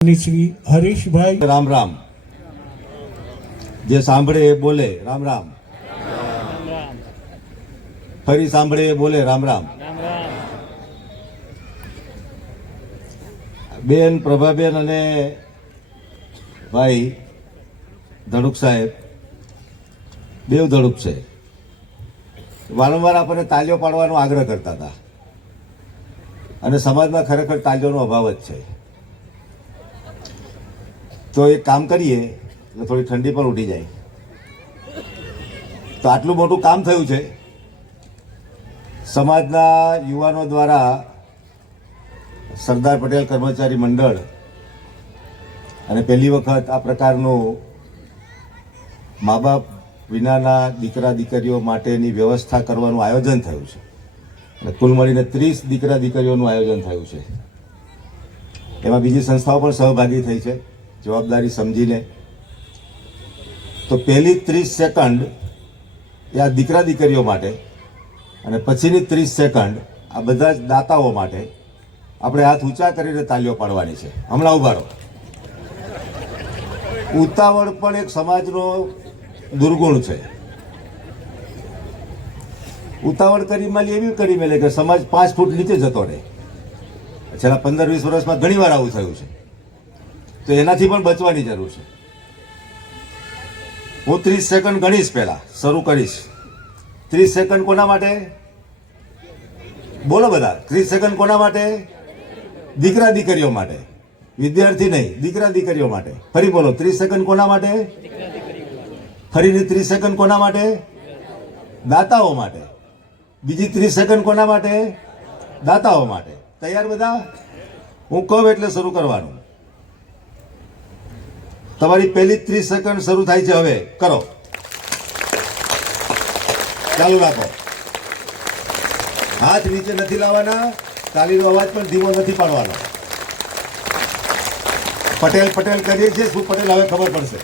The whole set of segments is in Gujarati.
શ્રી હરીશભાઈ રામ રામ. જે સાંભળે એ બોલે રામ રામ. ફરી સાંભળે એ બોલે રામ રામ. બેન પ્રભાબેન અને ભાઈ ધડુક સાહેબ બેવ ધડુક છે. વારંવાર આપણને તાલીઓ પાડવાનો આગ્રહ કરતા હતા અને સમાજમાં ખરેખર તાલીઓનો અભાવ જ છે. તો એક કામ કરીએ એટલે થોડી ઠંડી પણ ઉઠી જાય. તો આટલું મોટું કામ થયું છે સમાજના યુવાનો દ્વારા. સરદાર પટેલ કર્મચારી મંડળ અને પહેલી વખત આ પ્રકારનું મા બાપ વિનાના દીકરા દીકરીઓ માટેની વ્યવસ્થા કરવાનું આયોજન થયું છે. અને કુલ મળીને 30 દીકરા દીકરીઓનું આયોજન થયું છે. એમાં બીજી સંસ્થાઓ પણ સહભાગી થઈ છે જવાબદારી સમજીને. તો પહેલી 30 સેકન્ડ એ આ દીકરા દીકરીઓ માટે અને પછીની 30 સેકન્ડ આ બધા જ દાતાઓ માટે આપણે હાથ ઊંચા કરીને તાલીઓ પાડવાની છે. હમણાં ઉભા રહો. ઉતાવળ પણ એક સમાજનો દુર્ગુણ છે. ઉતાવળ કરી માલી એવી કરી મેલે કે સમાજ 5 ફૂટ નીચે જતો રહે. છેલ્લા 15-20 વર્ષમાં ઘણી વાર આવું થયું છે. તો એનાથી પણ બચવાની જરૂર છે. હું 30 સેકન્ડ ગણીશ, પહેલા શરૂ કરીશ. 30 સેકન્ડ કોના માટે? બોલો બધા. 30 સેકન્ડ કોના માટે? દીકરા દીકરીઓ માટે. વિદ્યાર્થી નહીં, દીકરા દીકરીઓ માટે. ફરી બોલો. 30 સેકન્ડ કોના માટે? ફરીની 30 સેકન્ડ કોના માટે? દાતાઓ માટે. બીજી 30 સેકન્ડ કોના માટે? દાતાઓ માટે. તૈયાર બધા? હું કહું એટલે શરૂ કરવાનું. તમારી પહેલી 30 સેકન્ડ શરૂ થાય છે. હવે કરો, ચાલુ રાખો. હાથ નીચે નથી લાવવાના. તાલીનો અવાજ પણ ધીમો નથી પાડવાનો. પટેલ પટેલ કરીએ છીએ. શું પટેલ? હવે ખબર પડશે.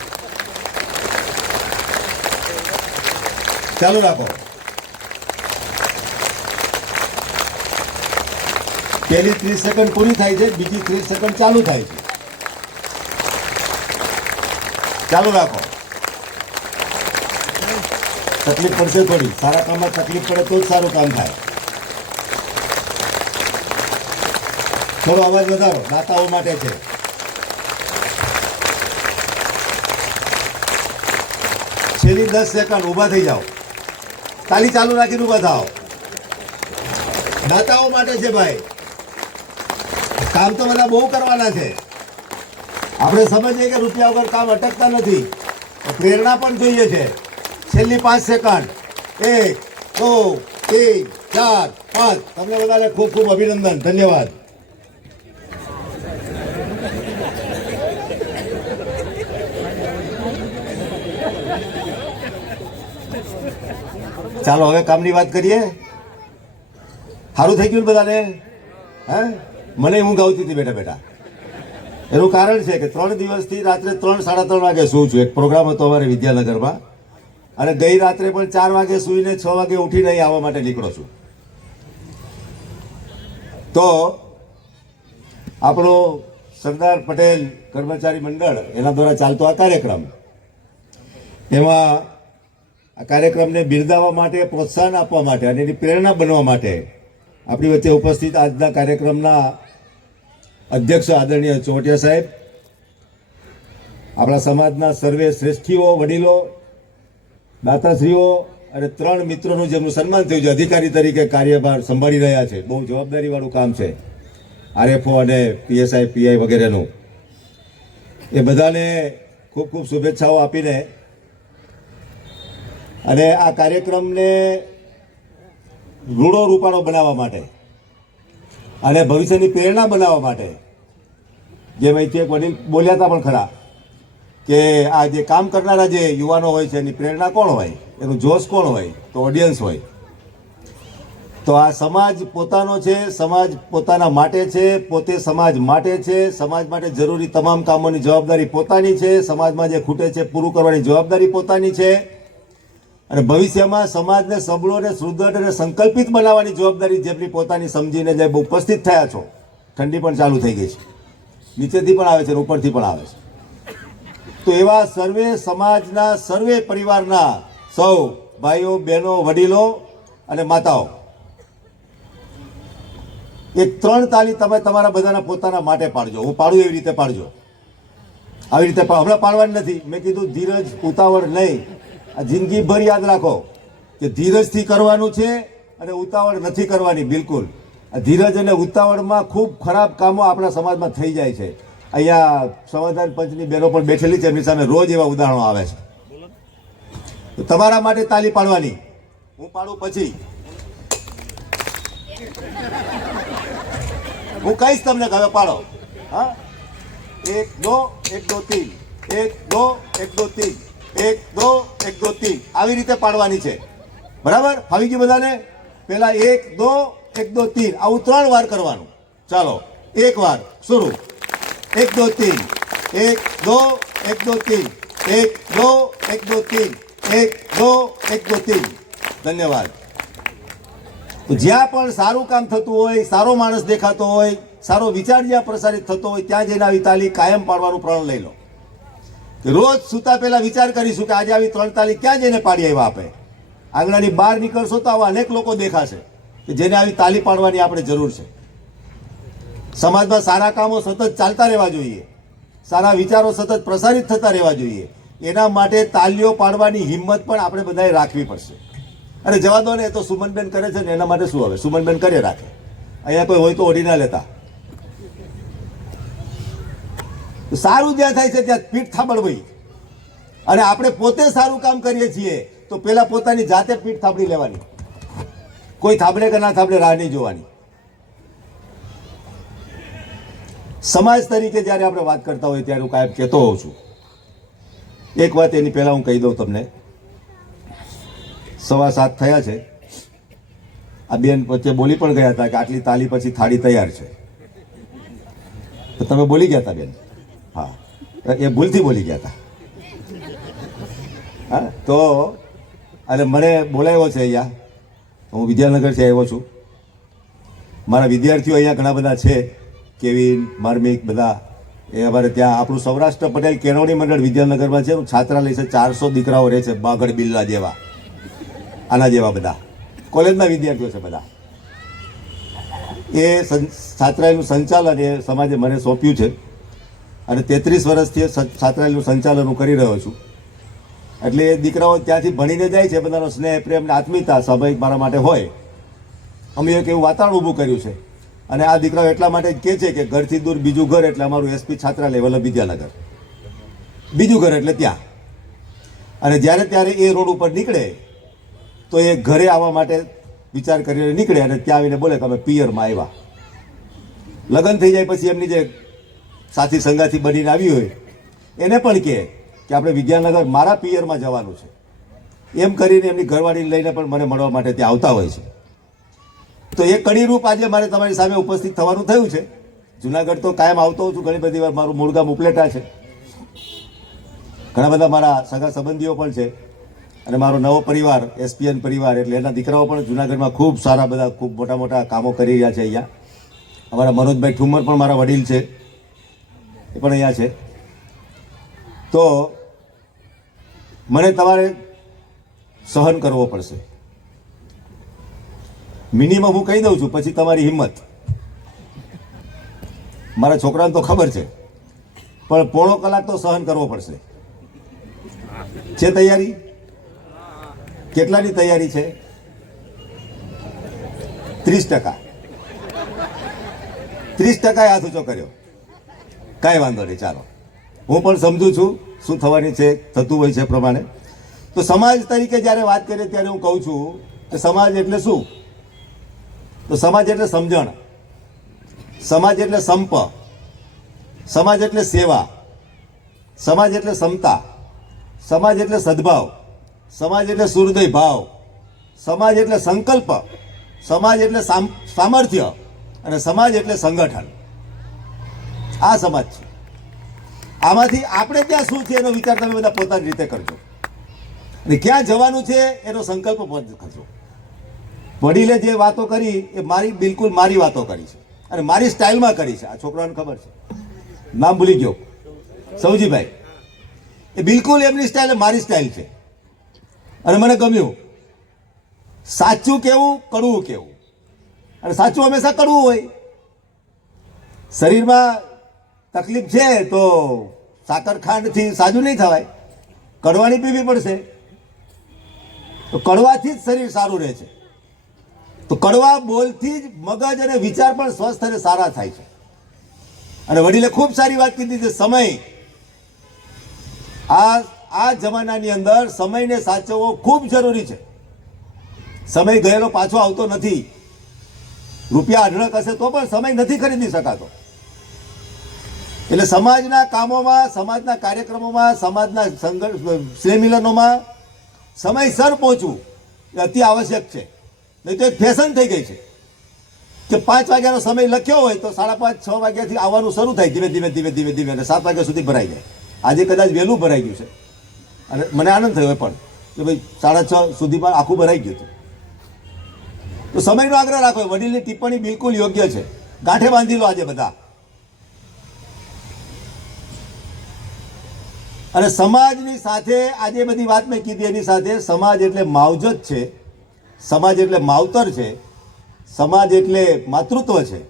ચાલુ રાખો. પહેલી 30 સેકન્ડ પૂરી થાય છે, બીજી 30 સેકન્ડ ચાલુ થાય છે. ચાલુ રાખો. તકલીફ પડશે થોડી. સારા કામમાં તકલીફ પડે તો જ સારું કામ થાય. થોડો અવાજ વધારો. દાતાઓ માટે છે. છેલ્લી 10 સેકન્ડ. ઊભા થઈ જાઓ. તાલી ચાલુ રાખીને ઊભા થાઓ. દાતાઓ માટે છે ભાઈ. કામ તો બધા બહુ કરવાના છે. આપણે સમજીએ કે રૂપિયા વગર કામ અટકતા નથી. પ્રેરણા પણ જોઈએ છે. છેલ્લી 5 સેકન્ડ. 1 2 3 4 5. તમને બધાને ખૂબ ખૂબ અભિનંદન. ધન્યવાદ. ચાલો હવે કામની વાત કરીએ. સારું થઈ ગયું ને બધાને? હે, મને ઊંઘ આવતી હતી બેઠા બેઠા. એનું કારણ છે કે 3 દિવસથી રાત્રે 3-3:30 વાગે સૂવું છું. એક પ્રોગ્રામ હતો અમારે વિદ્યાનગરમાં, અને ગઈ રાત્રે પણ 4 વાગે સૂઈને 6 વાગે ઉઠીને અહીં આવવા માટે નીકળો છું. તો આપણો સરદાર પટેલ કર્મચારી મંડળ એના દ્વારા ચાલતો આ કાર્યક્રમ, એમાં આ કાર્યક્રમને બિરદાવવા માટે, પ્રોત્સાહન આપવા માટે અને એની પ્રેરણા બનવા માટે આપણી વચ્ચે ઉપસ્થિત આજના કાર્યક્રમના અધ્યક્ષ આદરણીય ચોટિયા સાહેબ, આપણા સમાજના સર્વે શ્રેષ્ઠીઓ, વડીલો, દાતાશ્રીઓ અને 3 મિત્રોનું જેમનું સન્માન થયું છે, અધિકારી તરીકે કાર્યભાર સંભાળી રહ્યા છે. બહુ જવાબદારીવાળું કામ છે આરએફઓ અને પીએસઆઈ પીઆઈ વગેરેનું. એ બધાને ખૂબ ખૂબ શુભેચ્છાઓ આપીને અને આ કાર્યક્રમને રૂડો રૂપાળો બનાવવા માટે અને ભવિષ્યની પ્રેરણા બનાવવા માટે, જેમ અહીંથી એક વડીલ બોલ્યા હતા પણ ખરા કે આ જે કામ કરનારા જે યુવાનો હોય છે એની પ્રેરણા કોણ હોય, એનું જોશ કોણ હોય? તો ઓડિયન્સ હોય. તો આ સમાજ પોતાનો છે, સમાજ પોતાના માટે છે, પોતે સમાજ માટે છે. સમાજ માટે જરૂરી તમામ કામોની જવાબદારી પોતાની છે. સમાજમાં જે ખૂટે છે પૂરું કરવાની જવાબદારી પોતાની છે. અને ભવિષ્યમાં સમાજને સબળો અને સુદૃઢ અને સંકલ્પિત બનાવવાની જવાબદારી જેમની પોતાની સમજીને જે ઉપસ્થિત થયા છો. ઠંડી પણ ચાલુ થઈ ગઈ છે. નીચેથી પણ આવે છે અને ઉપરથી પણ આવે છે. તો એવા સર્વે સમાજના સર્વે પરિવારના સૌ ભાઈઓ બહેનો વડીલો અને માતાઓ એક 3 તાળી તમે તમારા બધાના પોતાના માટે પાડજો. હું પાડું એવી રીતે પાડજો. આવી રીતે હમણાં પાડવાની નથી. મેં કીધું ધીરજ ઉતાવળ નહીં. આ જિંદગીભર યાદ રાખો કે ધીરજથી કરવાનું છે અને ઉતાવળ નથી કરવાની બિલકુલ. આ ધીરજ અને ઉતાવળમાં ખૂબ ખરાબ કામો આપણા સમાજમાં થઈ જાય છે. અહીંયા સમાધાન પંચની બહેનો પણ બેઠેલી છે, એમની સામે રોજ એવા ઉદાહરણો આવે છે. તો તમારા માટે તાલી પાડવાની. હું પાડું પછી હું કહીશ તમને કે હવે પાડો. હા, 1 2 1 2 3 1 2 1 2 3 1 2 1 2 3 આવી રીતે પાડવાની છે. બરાબર? આવી ગયું બધાને? પેલા 1 2 1 2 3 આવું 3 વાર કરવાનું. ચાલો, એક વાર શરૂ. 1 2 3 1 2 1 2 3 1 2 1 2 3 1 2 1 2 3. ધન્યવાદ. જ્યાં પણ સારું કામ થતું હોય, સારો માણસ દેખાતો હોય, સારો વિચાર જ્યાં પ્રસારિત થતો હોય, ત્યાં જઈને આવી તાલી કાયમ પાડવાનું પ્રણ લઈ લો. રોજ સૂતા પહેલા વિચાર કરીશું કે આજે આવી 3 તાલી ક્યાં જઈને પાડી આવ્યા. આપણે આંગણાની બહાર નીકળશો તો આવા અનેક લોકો દેખાશે કે જેને આવી તાલી પાડવાની આપણે જરૂર છે. સમાજમાં સારા કામો સતત ચાલતા રહેવા જોઈએ, સારા વિચારો સતત પ્રસારિત થતા રહેવા જોઈએ. એના માટે તાલીઓ પાડવાની હિંમત પણ આપણે બધાએ રાખવી પડશે. અને જવા દો ને, એ તો સુમનબેન કરે છે ને, એના માટે શું હવે? સુમનબેન કરે રાખે. અહીંયા કોઈ હોય તો ઓઢી ના લેતા. સારું જ્યાં થાય છે ત્યાં પીઠ થાબડવી. અને આપણે પોતે સારું કામ કરીએ છીએ તો પેલા પોતાની જાતે પીઠ થાબડી લેવાની. કોઈ થાબડે કે ના થાબડે રાહ નહીં જોવાની. સમાજ તરીકે જ્યારે આપણે વાત કરતા હોય ત્યારે હું કાયમ કહેતો હોઉં છું. એક વાત એની પહેલા હું કહી દઉં તમને. 7:15 થયા છે. આ બેન વચ્ચે બોલી પણ ગયા હતા કે આટલી તાલી પછી થાળી તૈયાર છે. તો તમે બોલી ગયા હતા બેન? હા, એ ભૂલથી બોલી ગયા હતા. હા, તો અને મને બોલાવ્યો છે અહીંયા. હું વિદ્યાનગરથી આવ્યો છું. મારા વિદ્યાર્થીઓ અહીંયા ઘણા બધા છે, કેવિન, માર્મિક, બધા. એ અમારે ત્યાં આપણું સૌરાષ્ટ્ર પટેલ કેળવણી મંડળ વિદ્યાનગરમાં છે. છાત્રાલય છે, 400 દીકરાઓ રહે છે, બાગડ બિલ્લા જેવા, આના જેવા બધા કોલેજના વિદ્યાર્થીઓ છે બધા. એ છાત્રાલયનું સંચાલન એ સમાજે મને સોંપ્યું છે અને 33 વર્ષથી છાત્રાલયનું સંચાલન હું કરી રહ્યો છું. એટલે એ દીકરાઓ ત્યાંથી ભણીને જાય છે. બધાનો સ્નેહ, પ્રેમ અને આત્મીયતા સ્વાભાવિક મારા માટે હોય. અમે એક એવું વાતાવરણ ઊભું કર્યું છે. અને આ દીકરાઓ એટલા માટે જ કહે છે કે ઘરથી દૂર બીજું ઘર, એટલે અમારું એસપી છાત્રાલય વલ્લભ વિદ્યાનગર બીજું ઘર એટલે ત્યાં. અને જ્યારે ત્યારે એ રોડ ઉપર નીકળે તો એ ઘરે આવવા માટે વિચાર કરીને નીકળે અને ત્યાં આવીને બોલે કે અમે પિયરમાં આવ્યા. લગ્ન થઈ જાય પછી એમની જે સાથી સંગાથી બનીને આવી હોય એને પણ કહે કે આપણે વિદ્યાનગર મારા પિયરમાં જવાનું છે. એમ કરીને એમની ઘરવાળીને લઈને પણ મને મળવા માટે ત્યાં આવતા હોય છે. તો એ કડીરૂપ આજે મારે તમારી સામે ઉપસ્થિત થવાનું થયું છે. જુનાગઢ તો કાયમ આવતો હોઉં છું ઘણી બધી વાર. મારું મૂળ ગામ ઉપલેટા છે. ઘણા બધા મારા સગા સંબંધીઓ પણ છે અને મારો નવો પરિવાર એસપીએન પરિવાર, એટલે એના દીકરાઓ પણ જુનાગઢમાં ખૂબ સારા બધા ખૂબ મોટા મોટા કામો કરી રહ્યા છે. અહીંયા અમારા મનોજભાઈ ઠુમર પણ મારા વડીલ છે, એ પણ અહીંયા છે. તો મને તમારે સહન કરવો પડશે. મિનિમમ હું કહી દઉં છું, પછી તમારી હિંમત. મારા છોકરાને તો ખબર છે, પણ પોણો કલાક તો સહન કરવો પડશે. છે તૈયારી? કેટલાની તૈયારી છે? 30%. 30% હાથ ઊંચો કર્યો. કાંઈ વાંધો નહીં, ચાલો. હું પણ સમજુ છું શું થવાની છે, થતું હોય છે એ પ્રમાણે. તો સમાજ તરીકે જ્યારે વાત કરીએ ત્યારે હું કહું છું કે સમાજ એટલે શું? તો સમાજ એટલે સમજણ, સમાજ એટલે સંપ, સમાજ એટલે સેવા, સમાજ એટલે સમતા, સમાજ એટલે સદભાવ, સમાજ એટલે સુહૃદય ભાવ, સમાજ એટલે સંકલ્પ, સમાજ એટલે સામર્થ્ય અને સમાજ એટલે સંગઠન. આ સમાજ છે. આમાંથી આપણે ત્યાં શું છે એનો વિચાર તમે બધા પોતાની રીતે કરજો અને ક્યાં જવાનું છે એનો સંકલ્પ કરજો. વડીલે જે વાતો કરી એ બિલકુલ મારી વાતો કરી છે અને મારી સ્ટાઇલમાં કરી છે. આ છોકરાઓને ખબર છે. નામ ભૂલી ગયો, સૌજીભાઈ. એ બિલકુલ એમની સ્ટાઇલ મારી સ્ટાઇલ છે અને મને ગમ્યું. સાચું કેવું, કડવું કેવું. અને સાચું હંમેશા કડવું હોય. શરીરમાં તકલીફ છે તો સાકર ખાંડથી સાજું નહીં થવાય, કડવાની પીવી પડશે. તો કડવાથી જ શરીર સારું રહે છે. તો કડવા બોલથી જ મગજ અને વિચાર પણ સ્વસ્થ અને સારા થાય છે. અને વડીલે ખૂબ સારી વાત કીધી છે, સમય. આ જમાનાની અંદર સમયને સાચવવો ખૂબ જરૂરી છે. સમય ગયેલો પાછો આવતો નથી. રૂપિયા અઢળક હશે તો પણ સમય નથી ખરીદી શકાતો. એટલે સમાજના કામોમાં, સમાજના કાર્યક્રમોમાં, સમાજના સ્નેહમિલનોમાં સમયસર પહોંચવું એ અતિ આવશ્યક છે. નહીં તો એક ફેશન થઈ ગઈ છે કે 5 વાગ્યાનો સમય લખ્યો હોય તો 5:30, 6 વાગ્યાથી આવવાનું શરૂ થાય, ધીમે ધીમે ધીમે ધીમે ધીમે અને 7 વાગ્યા સુધી ભરાઈ જાય. આજે કદાચ વહેલું ભરાઈ ગયું છે અને મને આનંદ થયો પણ કે ભાઈ 6:30 સુધીમાં આખું ભરાઈ ગયું હતું. તો સમયનો આગ્રહ રાખો. વડીલની ટિપ્પણી બિલકુલ યોગ્ય છે. ગાંઠે બાંધી લો આજે બધા. અને સમાજની સાથે આજે બધી વાત મેં કીધી એની સાથે સમાજ એટલે માવજત છે, સમાજ એટલે માવતર છે, સમાજ એટલે માતૃત્વ છે,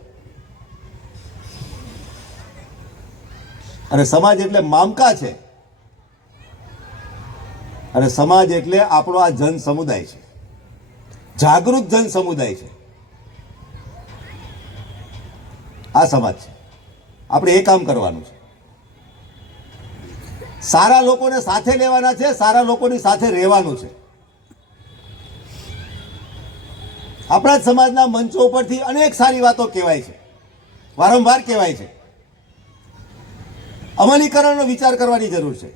અને સમાજ એટલે મામકા છે, અને સમાજ એટલે આપણો આ જન સમુદાય છે, જાગૃત જન સમુદાય છે. આ સમાજ છે. આપણે એ કામ કરવાનું છે. સારા લોકોને સાથે લેવાના છે, સારા લોકોની સાથે રહેવાનું છે. આપણા જ સમાજના મંચો ઉપરથી અનેક સારી વાતો કહેવાય છે, વારંવાર કહેવાય છે. અમલીકરણનો વિચાર કરવાની જરૂર છે.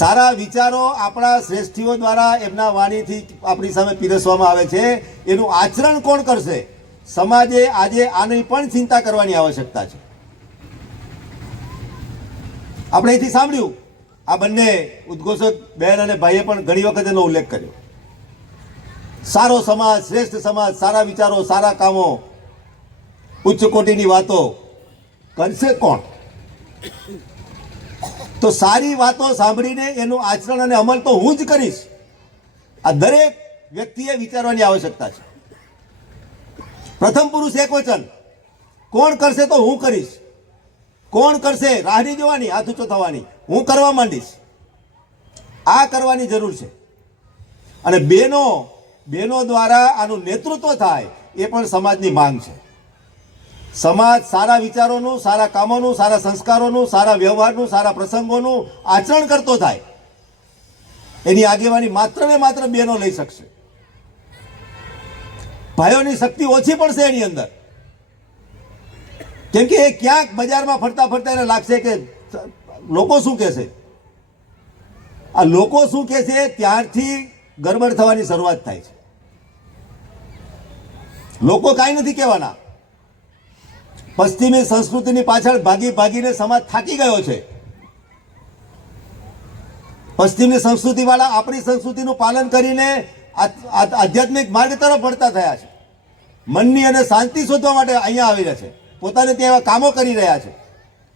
સારા વિચારો આપણા શ્રેષ્ઠીઓ દ્વારા એમના વાણીથી આપણી સામે પીરસવામાં આવે છે. એનું આચરણ કોણ કરશે? સમાજે આજે આની પણ ચિંતા કરવાની આવશ્યકતા છે. આપણે અહીંથી સાંભળ્યું, આ બંને ઉદ્ઘોષક બહેન અને ભાઈએ પણ ઘણી વખત એનો ઉલ્લેખ કર્યો. સારો સમાજ, શ્રેષ્ઠ સમાજ, સારા વિચારો, સારા કામો, ઉચ્ચ કોટીની વાતો કરશે કોણ? તો સારી વાતો સાંભળીને એનું આચરણ અને અમલ તો હું જ કરીશ. આ દરેક વ્યક્તિએ વિચારવાની આવશ્યકતા છે. પ્રથમ પુરુષ એક વચન. કોણ કરશે તો હું કરીશ. કોણ કરશે રાહ નહીં જોવાની, હાથ ઊંચો થવાની, હું કરવા માંડીશ. આ કરવાની જરૂર છે. અને બહેનો દ્વારા આનું નેતૃત્વ થાય એ પણ સમાજની માંગ છે. સમાજ સારા વિચારોનું, સારા કામોનું, સારા સંસ્કારોનું, સારા વ્યવહારનું, સારા પ્રસંગોનું આચરણ કરતો થાય એની આગેવાની માત્ર ને માત્ર બહેનો લઈ શકશે. ભાઈઓની શક્તિ ઓછી પડશે એની અંદર. કેમ કે એ ક્યાંક બજારમાં ફરતા ફરતા એને લાગશે કે લોકો શું કહેશે. આ લોકો શું કહેશે ત્યારથી ગડબડ થવાની શરૂઆત થાય છે. લોકો કાંઈ નથી કહેવાના. પશ્ચિમી સંસ્કૃતિની પાછળ ભાગી ભાગીને સમાજ થાકી ગયો છે. પશ્ચિમની સંસ્કૃતિ વાળા આપણી સંસ્કૃતિનું પાલન કરીને આધ્યાત્મિક માર્ગ તરફ વળતા થયા છે. મનની અને શાંતિ શોધવા માટે અહીંયા આવી રહ્યા છે. પોતાને ત્યાં એવા કામો કરી રહ્યા છે.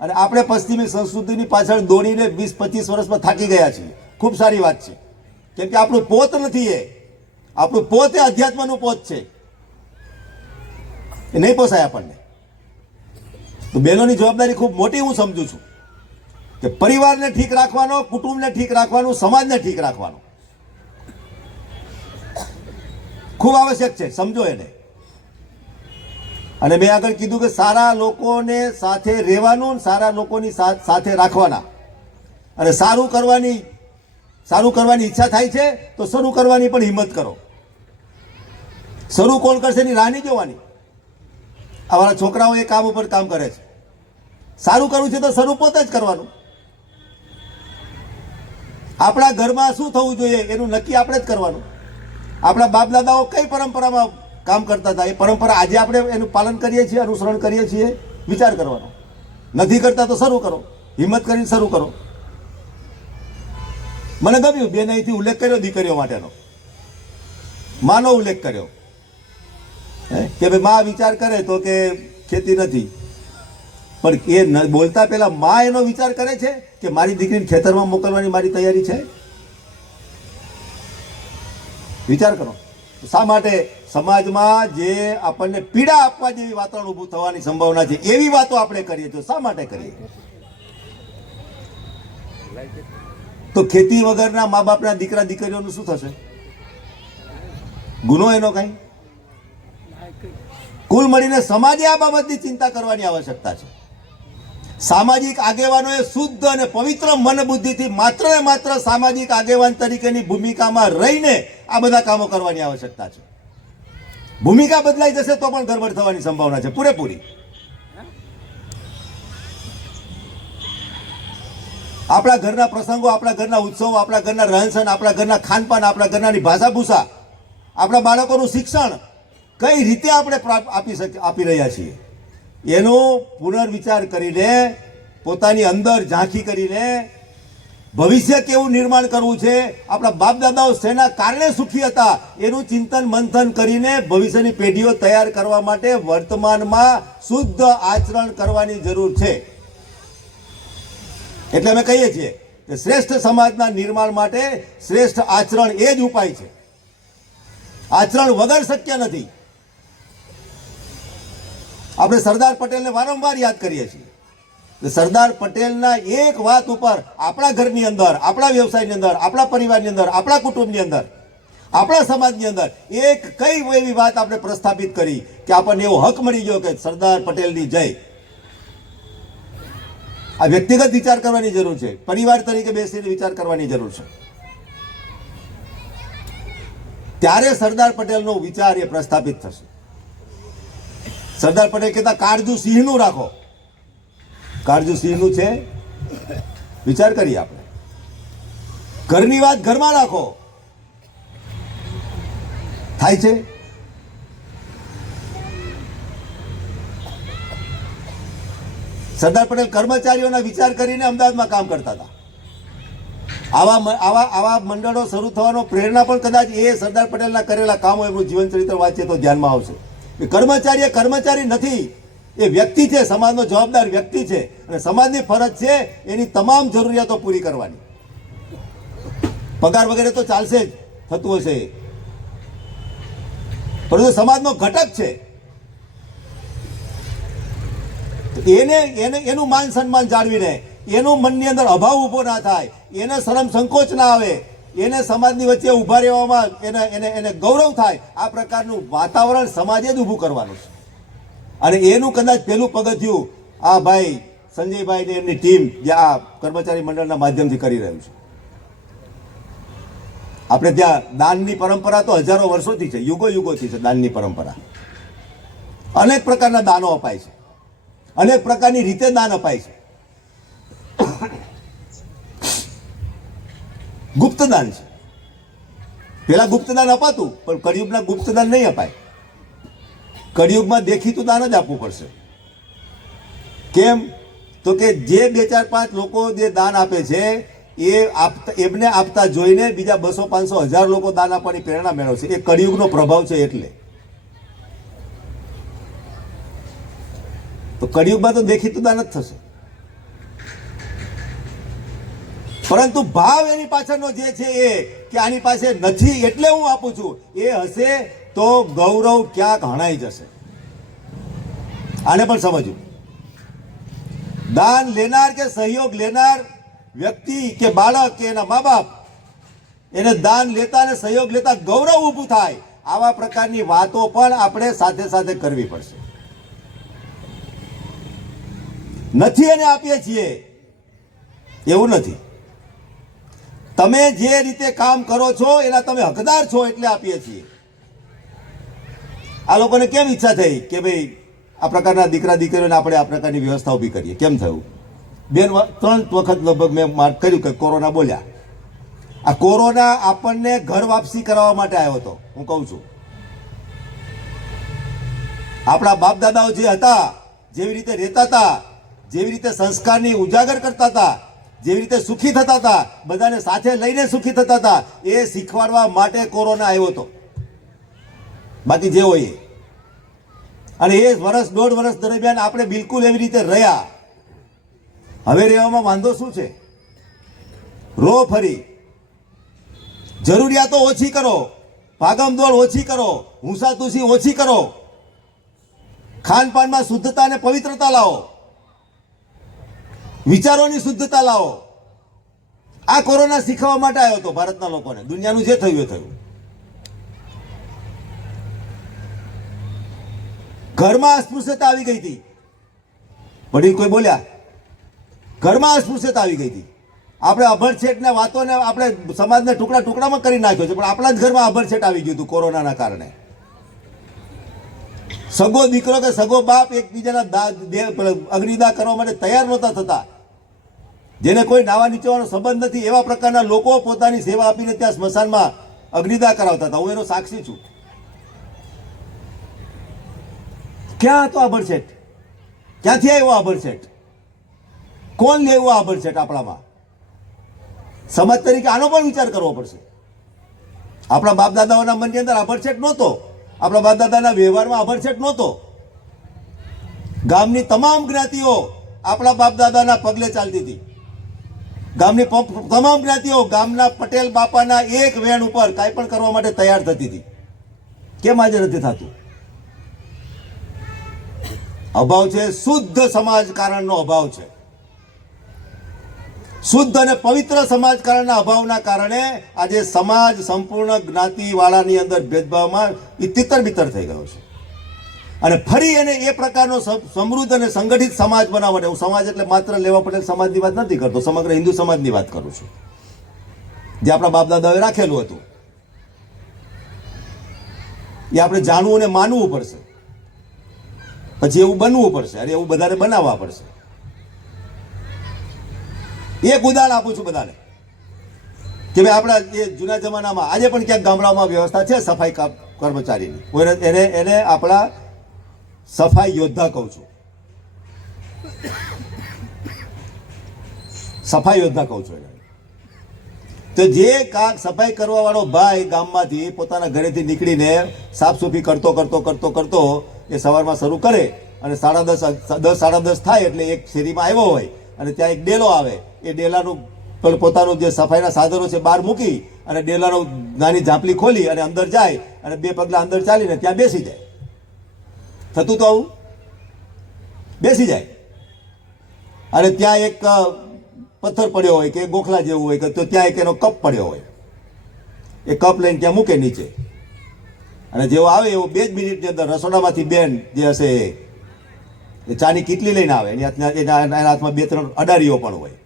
અને આપણે પશ્ચિમી સંસ્કૃતિની પાછળ દોડીને 20-25 વર્ષમાં થાકી ગયા છીએ. ખૂબ સારી વાત છે. કેમ કે આપણું પોત નથી. આપણું પોત એ અધ્યાત્મનું પોત છે. એ નહીં પોસાય આપણને. તો બહેનોની જવાબદારી ખૂબ મોટી હું સમજુ છું કે પરિવારને ઠીક રાખવાનો, કુટુંબને ઠીક રાખવાનું, સમાજને ઠીક રાખવાનું ખૂબ આવશ્યક છે. સમજો એને. અને મેં આગળ કીધું કે સારા લોકોને સાથે રહેવાનું, સારા લોકોની સાથે રાખવાના. અને સારું કરવાની ઈચ્છા થાય છે તો શરૂ કરવાની પણ હિંમત કરો. શરૂ કોણ કરશે એની રાહ નહીં જોવાની. અમારા છોકરાઓ એ કામ ઉપર કામ કરે છે. સારું કરવું છે તો શરૂ પોતે જ કરવાનું. આપણા ઘરમાં શું થવું જોઈએ એનું નક્કી આપણે જ કરવાનું. આપણા બાપ દાદાઓ કઈ પરંપરામાં કામ કરતા હતા એ પરંપરા આજે આપણે એનું પાલન કરીએ છીએ, અનુસરણ કરીએ છીએ. વિચાર કરવાનો. નથી કરતા તો શરૂ કરો. હિંમત કરીને શરૂ કરો. મને ગમ્યું બેન અહીંથી ઉલ્લેખ કર્યો દીકરીઓ માટેનો, માનો ઉલ્લેખ કર્યો કે ભાઈ માં વિચાર કરે તો કે ખેતી નથી, પણ એ બોલતા પહેલા માં એનો વિચાર કરે છે કે મારી દીકરીને ખેતરમાં મોકલવાની મારી તૈયારી છે? વિચાર કરો. શા માટે સમાજમાં જે આપણને પીડા આપવા જેવી વાતાવરણ ઊભું થવાની સંભાવના છે એવી વાતો આપણે કરીએ તો શા માટે કરીએ? તો ખેતી વગરના મા બાપના દીકરા દીકરીઓનું શું થશે? ગુનો એનો કઈ? કુલ મળીને સમાજે આ બાબતની ચિંતા કરવાની આવશ્યકતા છે. સામાજિક આગેવાનોએ શુદ્ધ અને પવિત્ર મન બુદ્ધિથી માત્ર ને માત્ર સામાજિક આગેવાન તરીકેની ભૂમિકામાં રહીને આ બધા કામો કરવાની આવશ્યકતા છે. ભૂમિકા બદલાઈ જશે તો પણ ગડબડ થવાની સંભાવના છે પૂરેપૂરી. આપણા ઘરના પ્રસંગો, આપણા ઘરના ઉત્સવો, આપણા ઘરના રહેનસહન, આપણા ઘરના ખાનપાન, આપણા ઘરની ભાષાભૂષા, આપણા બાળકોનું શિક્ષણ કઈ રીતે આપણે આપી રહ્યા છીએ એનો પુનર્વિચાર કરીને, પોતાની અંદર ઝાંખી કરીને ભવિષ્ય કેવું નિર્માણ કરવું છે, આપણા બાપ દાદાઓ શેના કારણે સુખી હતા એનું ચિંતન મંથન કરીને ભવિષ્યની પેઢીઓ તૈયાર કરવા માટે વર્તમાનમાં શુદ્ધ આચરણ કરવાની જરૂર છે. એટલે અમે કહીએ છીએ કે શ્રેષ્ઠ સમાજના નિર્માણ માટે શ્રેષ્ઠ આચરણ એ જ ઉપાય છે. આચરણ વગર શક્ય નથી. આપણે સરદાર પટેલને વારંવાર યાદ કરીએ છીએ. સરદાર પટેલના એક વાત ઉપર આપણા ઘરની અંદર, આપણા વ્યવસાયની અંદર, આપણા પરિવારની અંદર, આપણા કુટુંબની અંદર, આપણા સમાજની અંદર એક કઈ એવી વાત આપણે પ્રસ્થાપિત કરી કે આપણને એવો હક મળી ગયો કે સરદાર પટેલની જય. આ વ્યક્તિગત વિચાર કરવાની જરૂર છે. પરિવાર તરીકે બેસીને વિચાર કરવાની જરૂર છે. ત્યારે સરદાર પટેલનો વિચાર એ પ્રસ્થાપિત થશે. સરદાર પટેલ કહેતા કાળજુ સિંહનું રાખો. કાળજુ સિંહનું છે? વિચાર કરીએ આપણે. ઘરની વાત ઘરમાં રાખો. થાય છે? સરદાર પટેલ કર્મચારીઓના વિચાર કરીને અમદાવાદમાં કામ કરતા હતા. આવા મંડળો શરૂ થવાનો પ્રેરણા પણ કદાચ એ સરદાર પટેલના કરેલા કામો, એમનું જીવન ચરિત્ર વાંચીએ તો ધ્યાનમાં આવશે. કર્મચારી એ કર્મચારી નથી, એ વ્યક્તિ છે, સમાજનો જવાબદાર વ્યક્તિ છે અને સમાજની ફરજ છે એની તમામ જરૂરિયાતો પૂરી કરવાની. પગાર વગેરે તો ચાલશે જ, થતું હશે, પરંતુ સમાજનો ઘટક છે. એનું માન સન્માન જાળવીને, એનું મનની અંદર અભાવ ઉભો ના થાય, એને શરમ સંકોચ ના આવે, એને સમાજની વચ્ચે ઉભા રહેવામાં એને ગૌરવ થાય, આ પ્રકારનું વાતાવરણ સમાજે જ ઊભું કરવાનું છે. અને એનું કદાચ પહેલું પગથિયું આ ભાઈ સંજયભાઈ ને એમની ટીમ જે આ કર્મચારી મંડળના માધ્યમથી કરી રહ્યું છે. આપણે ત્યાં દાનની પરંપરા તો હજારો વર્ષોથી છે, યુગોથી છે દાનની પરંપરા. અનેક પ્રકારના દાનો અપાય છે, અનેક પ્રકારની રીતે દાન અપાય છે. ગુપ્તદાન છે. પેલા ગુપ્તદાન અપાતું, પણ કળિયુગના ગુપ્તદાન નહીં અપાય. કળિયુગમાં દેખીતું દાન જ આપવું પડશે. કેમ? તો કે જે 2, 4, 5 લોકો જે દાન આપે છે એમને આપતા જોઈને બીજા 200, 500, 1000 લોકો દાન આપવાની પ્રેરણા મેળવશે. એ કળિયુગનો પ્રભાવ છે. એટલે તો કળિયુગમાં તો દેખીતું દાન જ થશે, પરંતુ ભાવ એની પાછળનો જે છે એ કે આની પાસે નથી એટલે હું આપું છું, એ હશે તો ગૌરવ ક્યાંક હણાઈ જશે. આને પણ સમજવું. દાન લેનાર કે સહયોગ લેનાર વ્યક્તિ કે બાળક કે એના મા બાપ, એને દાન લેતા અને સહયોગ લેતા ગૌરવ ઊભું થાય, આવા પ્રકારની વાતો પણ આપણે સાથે સાથે કરવી પડશે. નથી એને આપીએ છીએ એવું નથી. તમે જે રીતે કામ કરો છો એના તમે હકદાર છો એટલે આપીએ છીએ. આ લોકોને કેમ ઈચ્છા થઈ કે ભાઈ આ પ્રકારના દીકરા દીકરીઓને આપણે આ પ્રકારની વ્યવસ્થા ઊભી કરીએ? કેમ થયું? 2-3 વખત લગભગ મેં માર્ક કર્યું કે કોરોના બોલ્યા. આ કોરોના આપણને ઘર વાપસી કરાવવા માટે આવ્યો હતો. હું કહું છું, આપણા બાપ દાદાઓ જે હતા, જેવી રીતે રહેતા હતા, જેવી રીતે સંસ્કારની ઉજાગર કરતા હતા, જેવી રીતે સુખી થતા હતા, બધાને સાથે લઈને સુખી થતા હતા, એ શીખવાડવા માટે કોરોના આવ્યો હતો. બાકી જે હોય. અને એ 1-1.5 વર્ષ દરમિયાન આપણે બિલકુલ એવી રીતે રહ્યા. હવે રહેવામાં વાંધો શું છે? રો ફરી, જરૂરિયાતો ઓછી કરો, ભાગમદોડ ઓછી કરો, હુંસાતુસી ઓછી કરો, ખાનપાનમાં શુદ્ધતા અને પવિત્રતા લાવો, વિચારોની શુદ્ધતા લાવો. આ કોરોના શીખવવા માટે આવ્યો હતો ભારતના લોકોને. દુનિયાનું જે થયું એ થયું. ઘરમાં અસ્પૃશ્યતા આવી ગઈ હતી, વડીલ કોઈ બોલ્યા? ઘરમાં અસ્પૃશ્યતા આવી ગઈ હતી. આપણે અભડછેટને વાતોને આપણે સમાજને ટુકડા ટુકડામાં કરી નાખ્યો છે, પણ આપણા જ ઘરમાં અભડછેટ આવી ગયું હતું કોરોનાના કારણે. સગો દીકરો કે સગો બાપ એકબીજાના અગ્નિદાહ કરવા માટે તૈયાર નહોતા થતા. જેને કોઈ નાવા નીચવાનો સંબંધ નથી એવા પ્રકારના લોકો પોતાની સેવા આપીને ત્યાં સ્મશાનમાં અગ્નિદાહ કરાવતા હતા. હું એનો સાક્ષી છું. ક્યાં હતો આભડછેટ? ક્યાંથી આવ્યો આભડછેટ? કોણ લેવો આભડછેટ આપણામાં? સમાજ તરીકે આનો પણ વિચાર કરવો પડશે. આપણા બાપ દાદાઓના મનની અંદર આભડછેટ નહોતો, આપણા બાપ દાદાના વ્યવહારમાં આભડછેટ નહોતો. ગામની તમામ જ્ઞાતિઓ આપણા બાપ દાદાના પગલે ચાલતી હતી. ગામની તમામ જ્ઞાતિઓ ગામના પટેલ બાપાના એક વેણ ઉપર કાંઈ પણ કરવા માટે તૈયાર થતી હતી. કેમ આજે નથી થતું? અભાવ છે, શુદ્ધ સમાજકારણનો અભાવ છે. શુદ્ધ અને પવિત્ર સમાજકારણના અભાવના કારણે આજે સમાજ સંપૂર્ણ જ્ઞાતિવાળાની અંદર ભેદભાવમાં તિતર બિતર થઈ ગયો છે. અને ફરી એને એ પ્રકારનો સમૃદ્ધ અને સંગઠિત સમાજ બનાવવા માટે, હું સમાજ એટલે માત્ર લેવા પટેલ સમાજની વાત નથી કરતો, સમગ્ર હિન્દુ સમાજની વાત કરું છું, જે આપણા બાપ દાદાએ રાખેલું હતું. એ આપણે જાણવું અને માનવું પડશે, પછી એવું બનવું પડશે, અને એવું બધાને બનાવવા પડશે. એક ઉદાહરણ આપું છું બધાને કે ભાઈ આપણા જે જૂના જમાનામાં આજે પણ ક્યાંક ગામડાઓમાં વ્યવસ્થા છે સફાઈ કર્મચારીની. એને આપણા સફાઈ યોદ્ધા કહું છું, સફાઈ યોદ્ધા કહું છું. તો જે કાંક સફાઈ કરવા વાળો ભાઈ ગામમાંથી પોતાના ઘરેથી નીકળીને સાફ સફાઈ કરતો એ સવારમાં શરૂ કરે અને 10:30 થાય એટલે એક શેરીમાં આવ્યો હોય અને ત્યાં એક ડેલો આવે. એ ડેલાનું પોતાનું જે સફાઈના સાધનો છે બહાર મૂકી અને ડેલાનું નાની ઝાંપલી ખોલી અને અંદર જાય અને 2 પગલા અંદર ચાલીને ત્યાં બેસી જાય. થતું તો આવું બેસી જાય અને ત્યાં એક પથ્થર પડ્યો હોય કે ગોખલા જેવું હોય કે તો ત્યાં એક એનો કપ પડ્યો હોય. એ કપ લઈને ત્યાં મૂકે નીચે અને જેવો આવે એવો 2 જ મિનિટની અંદર રસોડામાંથી બેન જે હશે એ ચાની કીટલી લઈને આવે. એના હાથમાં 2-3 અડારીઓ પણ હોય.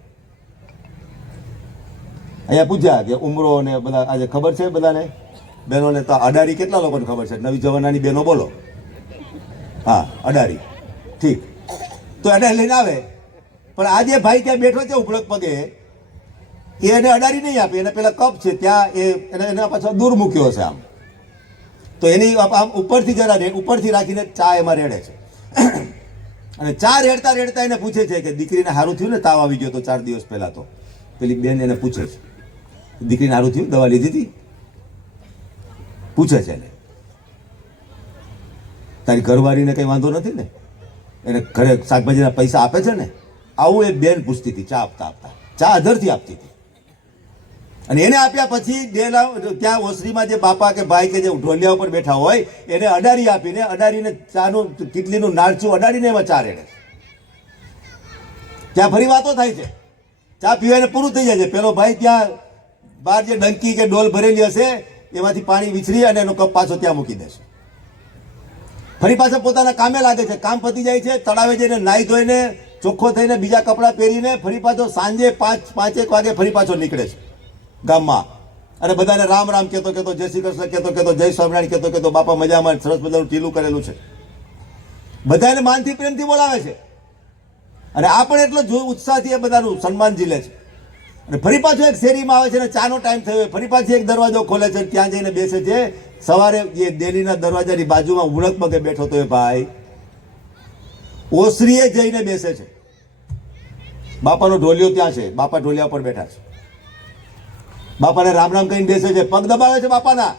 અહીંયા પૂછ્યા કે ઉમરો ને બધા આજે ખબર છે બધાને બહેનોને? તો અડારી કેટલા લોકોને ખબર છે? નવી જમાનાની બહેનો બોલો. હા, અડારી. ઠીક, તો અડારી લઈને આવે. પણ આજે ભાઈ ત્યાં બેઠો છે ઉભળક પગે, એને અડારી નહીં આપે, એને પેલા કપ છે ત્યાં એના પાછળ દૂર મૂક્યો છે આમ. તો એની આમ ઉપરથી રાખીને ચા એમાં રેડે છે. અને ચા રેડતા એને પૂછે છે કે દીકરીને સારું થયું ને? તાવ આવી ગયો તો 4 દિવસ પહેલા. તો પેલી બેન એને પૂછે છે, દીકરીને સારું થયું? દવા લીધી હતી? પૂછે છે એને. તારી ઘરવાળીને કંઈ વાંધો નથી ને? એને ઘરે શાકભાજીના પૈસા આપે છે ને? આવું એ બેન પૂછતી હતી ચા આપતા. ચા અધરથી આપતી હતી. અને એને આપ્યા પછી ત્યાં ઓસરીમાં જે બાપા કે ભાઈ કે જે ઢોલિયા ઉપર બેઠા હોય એને અડારી આપીને ચાનું કીટલીનું નાળચું અડાડીને એમાં ચા રેડે. ત્યાં ફરી વાતો થાય છે. ચા પીવાને પૂરું થઈ જાય છે. પેલો ભાઈ ત્યાં બહાર જે ડંકી કે ડોલ ભરેલી હશે એમાંથી પાણી વિછરી અને એનો કપ પાછો ત્યાં મૂકી દેશે. ફરી પાછા પોતાના કામે લાગે છે. કામ પતી જાય છે, તળાવે જઈને નાહી ધોઈને ચોખ્ખો થઈને બીજા કપડાં પહેરીને ફરી પાછો સાંજે 5-1 વાગે ફરી પાછો નીકળે છે ગામમાં. અને બધાને રામ રામ કહેતો જય શ્રી કૃષ્ણ કહેતો જય સ્વામિનારાયણ કહેતો બાપા મજામાં, સરસ મજાનું ટીલું કરેલું છે. બધાને માનથી પ્રેમથી બોલાવે છે. અને આ પણ એટલો ઉત્સાહથી એ બધાનું સન્માન ઝીલે છે. અને ફરી પાછો એક શેરીમાં આવે છે અને ચાનો ટાઈમ થયો હોય, ફરી પાછી એક દરવાજો ખોલે છે, ત્યાં જઈને બેસે છે. સવારે એ ડેલીના દરવાજાની બાજુમાં ઉળક પગે બેઠો તો એ ભાઈ ઓસરીએ જઈને બેસે છે. બાપાનો ઢોલિયો ત્યાં છે, બાપા ઢોલિયા પર બેઠા છે. બાપાને રામ રામ કહીને બેસે છે, પગ દબાવે છે બાપાના.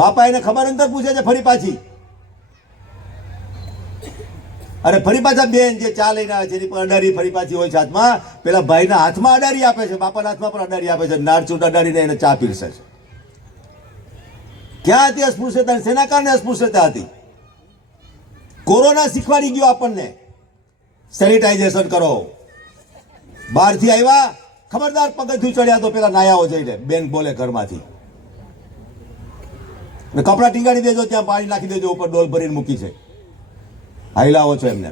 બાપા એને ખબર અંતર પૂછે છે ફરી પાછી. અને ફરી પાછા બેન જે ચા લઈને આવે છે એની પર અડારી ફરી પાછી હોય છે હાથમાં, પેલા ભાઈના હાથમાં અડારી આપે છે, બાપાના હાથમાં પણ અડારી આપે છે, નાળચૂટ અડાડીને એને ચા પીરસે છે. ક્યાં હતી અસ્પૃશ્યતા? શેના કારણે અસ્પૃશ્યતા હતી? કોરોના શીખવાડી ગયો આપણને, સેનિટાઇઝેશન કરો. બહારથી આવ્યા, ખબરદાર પગથિયું ચડ્યા તો પેલા નાયાઓ જઈને બેન બોલે ઘરમાંથી, કપડા ટીંગાડી દેજો, ત્યાં પાણી નાખી દેજો, ઉપર ડોલ ભરીને મૂકી છે, હાઈલાવો છો એમને.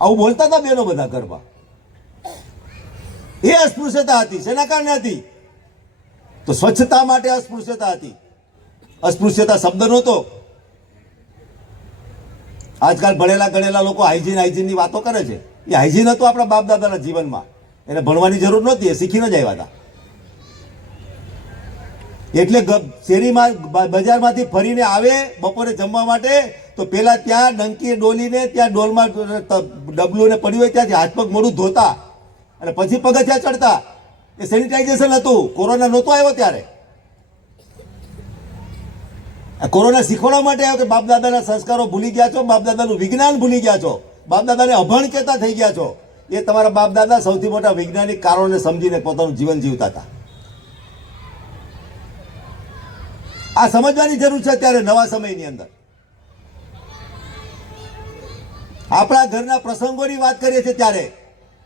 આવું બોલતા હતા બેનો બધા ઘરમાં. એ અસ્પૃશ્યતા હતી. શેના કારણે હતી? તો સ્વચ્છતા માટે અસ્પૃશ્યતા હતી. અસ્પૃશ્યતા શબ્દ નહોતો. આજકાલ ભણેલા ગણેલા લોકો હાઇજીનની વાતો કરે છે. એ હાઇજીન હતું આપણા બાપ દાદાના જીવનમાં. એને ભણવાની જરૂર નહોતી, એ શીખીને જ આવ્યા હતા. એટલે શેરીમાં બજારમાંથી ફરીને આવે બપોરે જમવા માટે, તો પેલા ત્યાં ડંકી ડોલીને ત્યાં ડોલમાં ડબલું ને પડ્યું હોય ત્યાંથી હાથ પગ મોઢું ધોતા અને પછી પગથિયા ચડતા. એ સેનિટાઇઝેશન હતું. કોરોના નહોતો આવ્યો ત્યારે. કોરોના શીખવાડવા માટે આવ્યો કે બાપ દાદાના સંસ્કારો ભૂલી ગયા છો, બાપ દાદાનું વિજ્ઞાન ભૂલી ગયા છો, બાપ દાદાને અભણ કહેતા થઈ ગયા છો. એ તમારા બાપ દાદા સૌથી મોટા વૈજ્ઞાનિક કારણોને સમજીને પોતાનું જીવન જીવતા હતા. આ સમજવાની જરૂર છે અત્યારે નવા સમયની અંદર. આપણા ઘરના પ્રસંગોની વાત કરીએ છીએ ત્યારે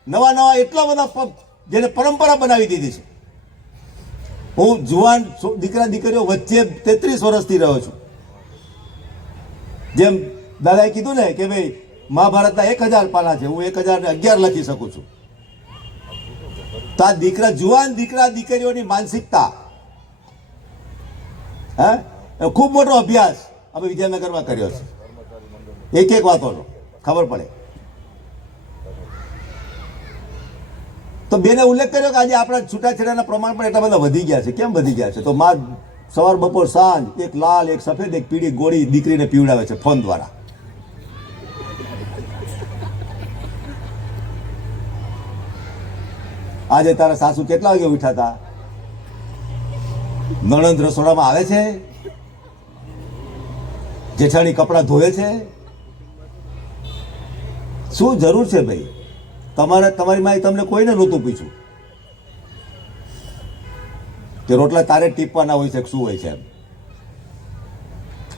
નવા નવા એટલા બધા જેને પરંપરા બનાવી દીધી છે. હું જુવાન દીકરા દીકરીઓ વચ્ચે 33 વર્ષથી રહ્યો છું. જેમ દાદાએ કીધું ને કે ભાઈ મહાભારતના 1000 પાના છે, હું 1011 લખી શકું છું. તો આ જુવાન દીકરા દીકરીઓની માનસિકતા, હા, ખૂબ મોટો અભ્યાસ અમે વિદ્યાનગરમાં કર્યો છે. એક વાતોનો ખબર પડે. તો બેને ઉલ્લેખ કર્યો કે આજે આપણા છૂટાછેડાના પ્રમાણ પણ એટલા બધા વધી ગયા છે. કેમ વધી ગયા છે? તો માં સવાર બપોર સાંજ એક લાલ એક સફેદ એક પીળી ગોળી દીકરીને પીવડાવે છે ફોન દ્વારા. આજે તારા સાસુ કેટલા વાગે ઉઠ્યા હતા? નણંદ રસોડામાં આવે છે, જેઠાણી કપડાં ધોવે છે. શું જરૂર છે ભાઈ? તમારી માએ તમને કોઈને નહોતું પૂછ્યું કે રોટલા તારે ટીપવાના હોય છે શું હોય છે એમ.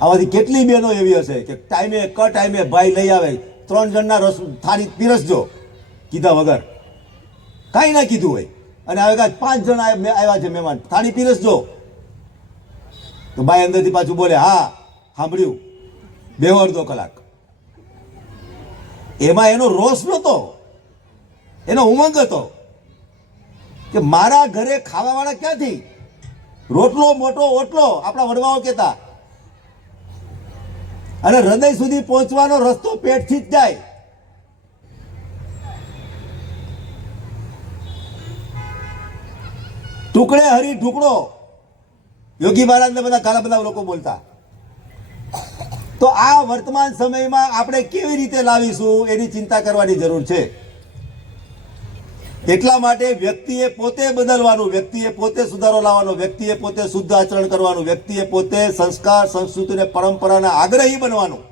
આમાંથી કેટલી બહેનો એવી હશે કે ટાઈમે ભાઈ લઈ આવે, 3 જણના રસ થાળી પીરસજો કીધા વગર, કાંઈ ના કીધું હોય, અને આવે 5 જણ આવ્યા છે મહેમાન, થાળી પીરસજો. તો ભાઈ અંદરથી પાછું બોલે હા સાંભળ્યું, બેહો અડધો કલાક. એમાં એનો રોષ નહોતો, એનો ઉમંગ હતો કે મારા ઘરે ખાવાવાળા ક્યાંથી? રોટલો મોટો ઓટલો આપણા વડવાઓ કહેતા. અને હૃદય સુધી પહોંચવાનો રસ્તો પેટથી જ જાય. ટુકડે હરી ઢુકડો યોગી મહારાજને ઘણા બધા લોકો બોલતા. તો આ વર્તમાન સમયમાં આપણે કેવી રીતે લાવીશું એની ચિંતા કરવાની જરૂર છે. એટલા માટે વ્યક્તિએ પોતે બદલવાનું, વ્યક્તિએ પોતે સુધારો લાવવાનો, વ્યક્તિએ પોતે શુદ્ધ આચરણ કરવાનું, વ્યક્તિએ પોતે સંસ્કાર સંસ્કૃતિ અને પરંપરાના આગ્રહી બનવાનું.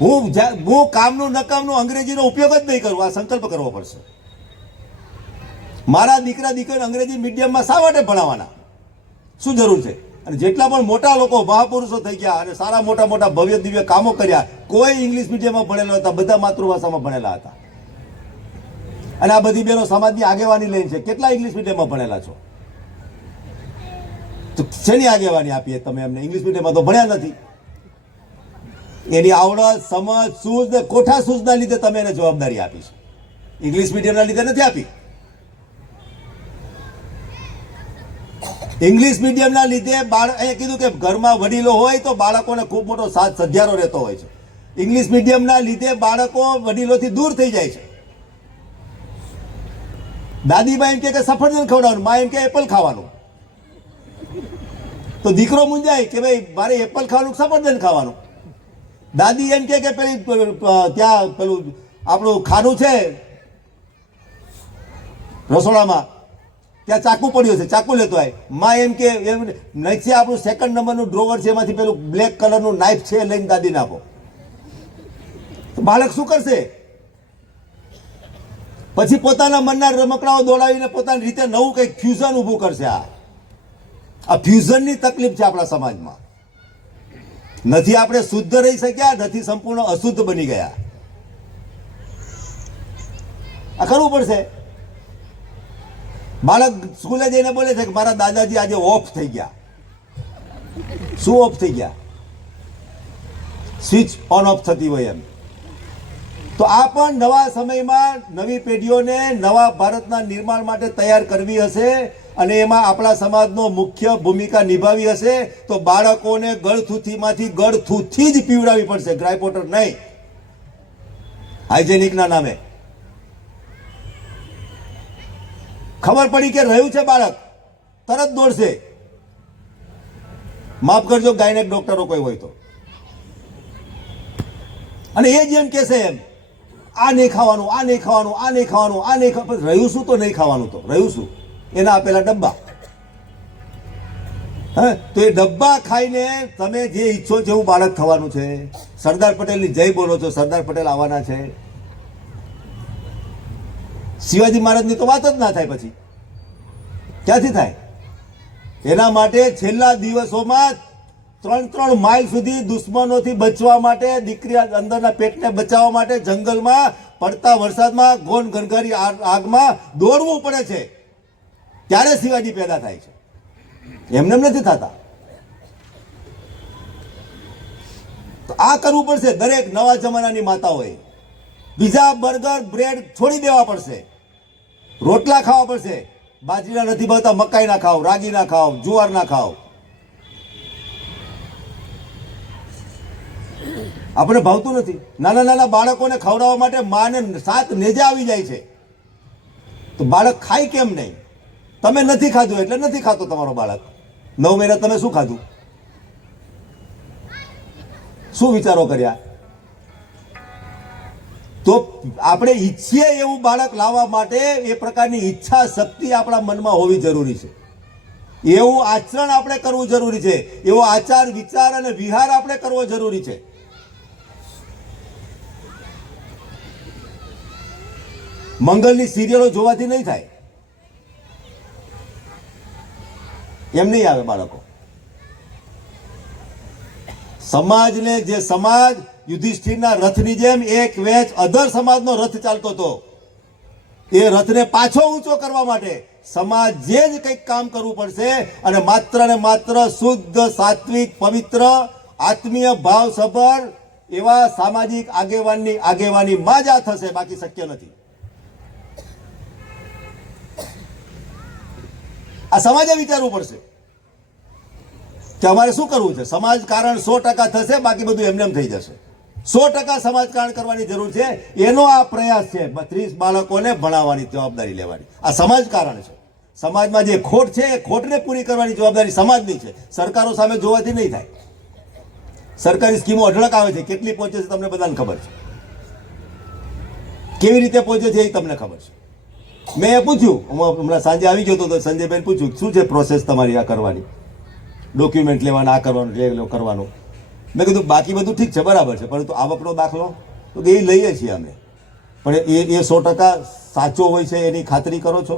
હું કામનું નકામનું અંગ્રેજીનો ઉપયોગ જ નહીં કરું, આ સંકલ્પ કરવો પડશે. મારા દીકરા દીકરીને અંગ્રેજી મીડિયમમાં શા માટે ભણાવવાના? શું જરૂર છે? અને જેટલા પણ મોટા લોકો મહાપુરુષો થઈ ગયા અને સારા મોટા મોટા ભવ્ય દિવ્ય કામો કર્યા, કોઈ ઇંગ્લિશ મીડિયમમાં ભણેલા હતા, બધા માતૃભાષામાં ભણેલા હતા. અને આ બધી બહેનો સમાજની આગેવાની લઈને છે. કેટલા ઇંગ્લિશ મીડિયમમાં ભણેલા છો? તો શેની આગેવાની આપીએ તમે એમને? ઇંગ્લિશ મીડિયમમાં તો ભણ્યા નથી. એની આવડત સમજ સૂઝ ને કોઠા સૂઝના લીધે તમે એને જવાબદારી આપી છે. ઇંગ્લિશ મીડિયમના લીધે નથી આપી. ઇંગ્લિશ મીડિયમના લીધે અહીંયા કીધું કે ઘરમાં વડીલો હોય તો બાળકોને ખૂબ મોટો સાથ સધિયારો રહેતો હોય છે. ઇંગ્લિશ મીડિયમના લીધે બાળકો વડીલોથી દૂર થઈ જાય છે. દાદીબા એમ કે સફરજન ખવડાવવાનું, મા એમ કે એપલ ખાવાનું. તો દીકરો મૂંઝાય કે ભાઈ મારે એપલ ખાવાનું સફરજન ખાવાનું. દાદી એમ કે પેલી ત્યાં પેલું આપણું ખાનું છે રસોડામાં, ત્યાં ચાકુ પડ્યું છે, ચાકુ લેતો હોય. માં એમ કે નીચે આપણું 2nd નંબરનું ડ્રોવર છે, એમાંથી પેલું બ્લેક કલરનું નાઇફ છે, લઈને દાદીને આપો. બાળક શું કરશે? પછી પોતાના મનના રમકડાઓ દોડાવીને પોતાની રીતે નવું કંઈક ફ્યુઝન ઊભું કરશે. આ ફ્યુઝનની તકલીફ છે આપણા સમાજમાં. નથી આપણે શુદ્ધ રહી શક્યા, નથી સંપૂર્ણ અશુદ્ધ બની ગયા. આ કરવું પડશે. બાળક સ્કૂલે જઈને બોલે છે કે મારા દાદાજી આજે ઓફ થઈ ગયા. શું ઓફ થઈ ગયા? સ્વિચ ઓન ઓફ થતી હોય એમ. તો આ પણ નવા સમયમાં નવી પેઢીઓને નવા ભારતના નિર્માણ માટે તૈયાર કરવી હશે અને એમાં આપણા સમાજનો મુખ્ય ભૂમિકા નિભાવી હશે તો બાળકોને ગળથૂથીમાંથી ગળથૂથી જ પીવડાવવી પડશે, ગ્રાય વોટર નહીં, હાઇજેનિકના નામે. ખબર પડી કે રહ્યું છે બાળક, તરત દોડશે. માફ કરજો ગાયનેક ડોક્ટરો કોઈ હોય તો. અને એ જેમ કહેશે એમ આ નહીં ખાવાનું, આ નહીં ખાવાનું, આ નહીં ખાવાનું, આ નહીં ખાવાનું. રહ્યું શું? તો નહીં ખાવાનું તો રહ્યું શું? એના આપેલા ડબ્બા. હા, તો એ ડબ્બા ખાઈને તમે જે ઈચ્છો છો એવું બાળક થવાનું છે. સરદાર પટેલની જય બોલો છો, સરદાર પટેલ આવવાના છે. શિવાજી મહારાજની તો વાત જ ના થાય, પછી ક્યાંથી થાય? એના માટે છેલ્લા દિવસોમાં 3 માઇલ સુધી દુશ્મનોથી બચવા માટે, દીકરી અંદરના પેટને બચાવવા માટે જંગલમાં પડતા વરસાદમાં ઘોન ઘનઘરી આગમાં દોડવું પડે છે. ત્યારે શિવાજી પેદા થાય છે, એમને નથી થતા. તો આ કરવું પડશે દરેક નવા જમાનાની માતાઓએ. પીઝા, બર્ગર, બ્રેડ છોડી દેવા પડશે. રોટલા ખાવા પડશે. બાજરીના નથી ભાવતા, મકાઈના ખાઓ, રાગીના ખાઓ, જુવારના ખાઓ. આપણે ભાવતું નથી. નાના નાના બાળકોને ખવડાવવા માટે માને 7 નેજા આવી જાય છે, તો બાળક ખાય કેમ નહીં? તમે નથી ખાધું એટલે નથી ખાતો તમારો બાળક. 9 મહિના તમે શું ખાધું? શું વિચારો કર્યા? તો આપણે ઈચ્છીએ એવું બાળક લાવવા માટે એ પ્રકારની ઈચ્છા શક્તિ આપણા મનમાં હોવી જરૂરી છે. એવું આચરણ આપણે કરવું જરૂરી છે. એવો આચાર, વિચાર અને વિહાર આપણે કરવો જરૂરી છે. મંગલની સિરિયલો જોવાથી નહીં થાય, એમ નહીં આવે બાળકો. સમાજને જે સમાજ યુધિષ્ઠિરના રથની જેમ એક વેચ અધર સમાજનો રથ ચાલતો હતો, એ રથને પાછો ઊંચો કરવા માટે સમાજે જ કંઈક કામ કરવું પડશે. અને માત્ર ને માત્ર શુદ્ધ, સાત્વિક, પવિત્ર, આત્મીય ભાવસભર એવા સામાજિક આગેવાનીમાં જ આ થશે, બાકી શક્ય નથી. આ સમાજે વિચારવું પડશે કે અમારે શું કરવું છે. સમાજ કારણ 100% થશે, બાકી બધું એમને એમ થઈ જશે. 100% સમાજકારણ કરવાની જરૂર છે. એનો આ પ્રયાસ છે. 30 બાળકોને ભણાવવાની જવાબદારી લેવાની. આ સમાજકારણ છે. સમાજમાં જે ખોટ છે એ ખોટને પૂરી કરવાની જવાબદારી સમાજની છે. સરકારો સામે જોવાથી નહીં થાય. સરકારી સ્કીમો અઢળક આવે છે, કેટલી પહોંચે છે તમને બધાને ખબર છે. કેવી રીતે પહોંચે છે એ તમને ખબર છે. મેં પૂછ્યું, હું હમણાં સાંજે આવી ગયો તો સંજયભાઈ પૂછ્યું શું છે પ્રોસેસ તમારી આ કરવાની, ડોક્યુમેન્ટ લેવાના, આ કરવાનું, કરવાનું. મેં કીધું બાકી બધું ઠીક છે, બરાબર છે, પરંતુ આવકનો દાખલો તો એ લઈએ છીએ અમે, પણ એ 100% સાચો હોય છે એની ખાતરી કરો છો?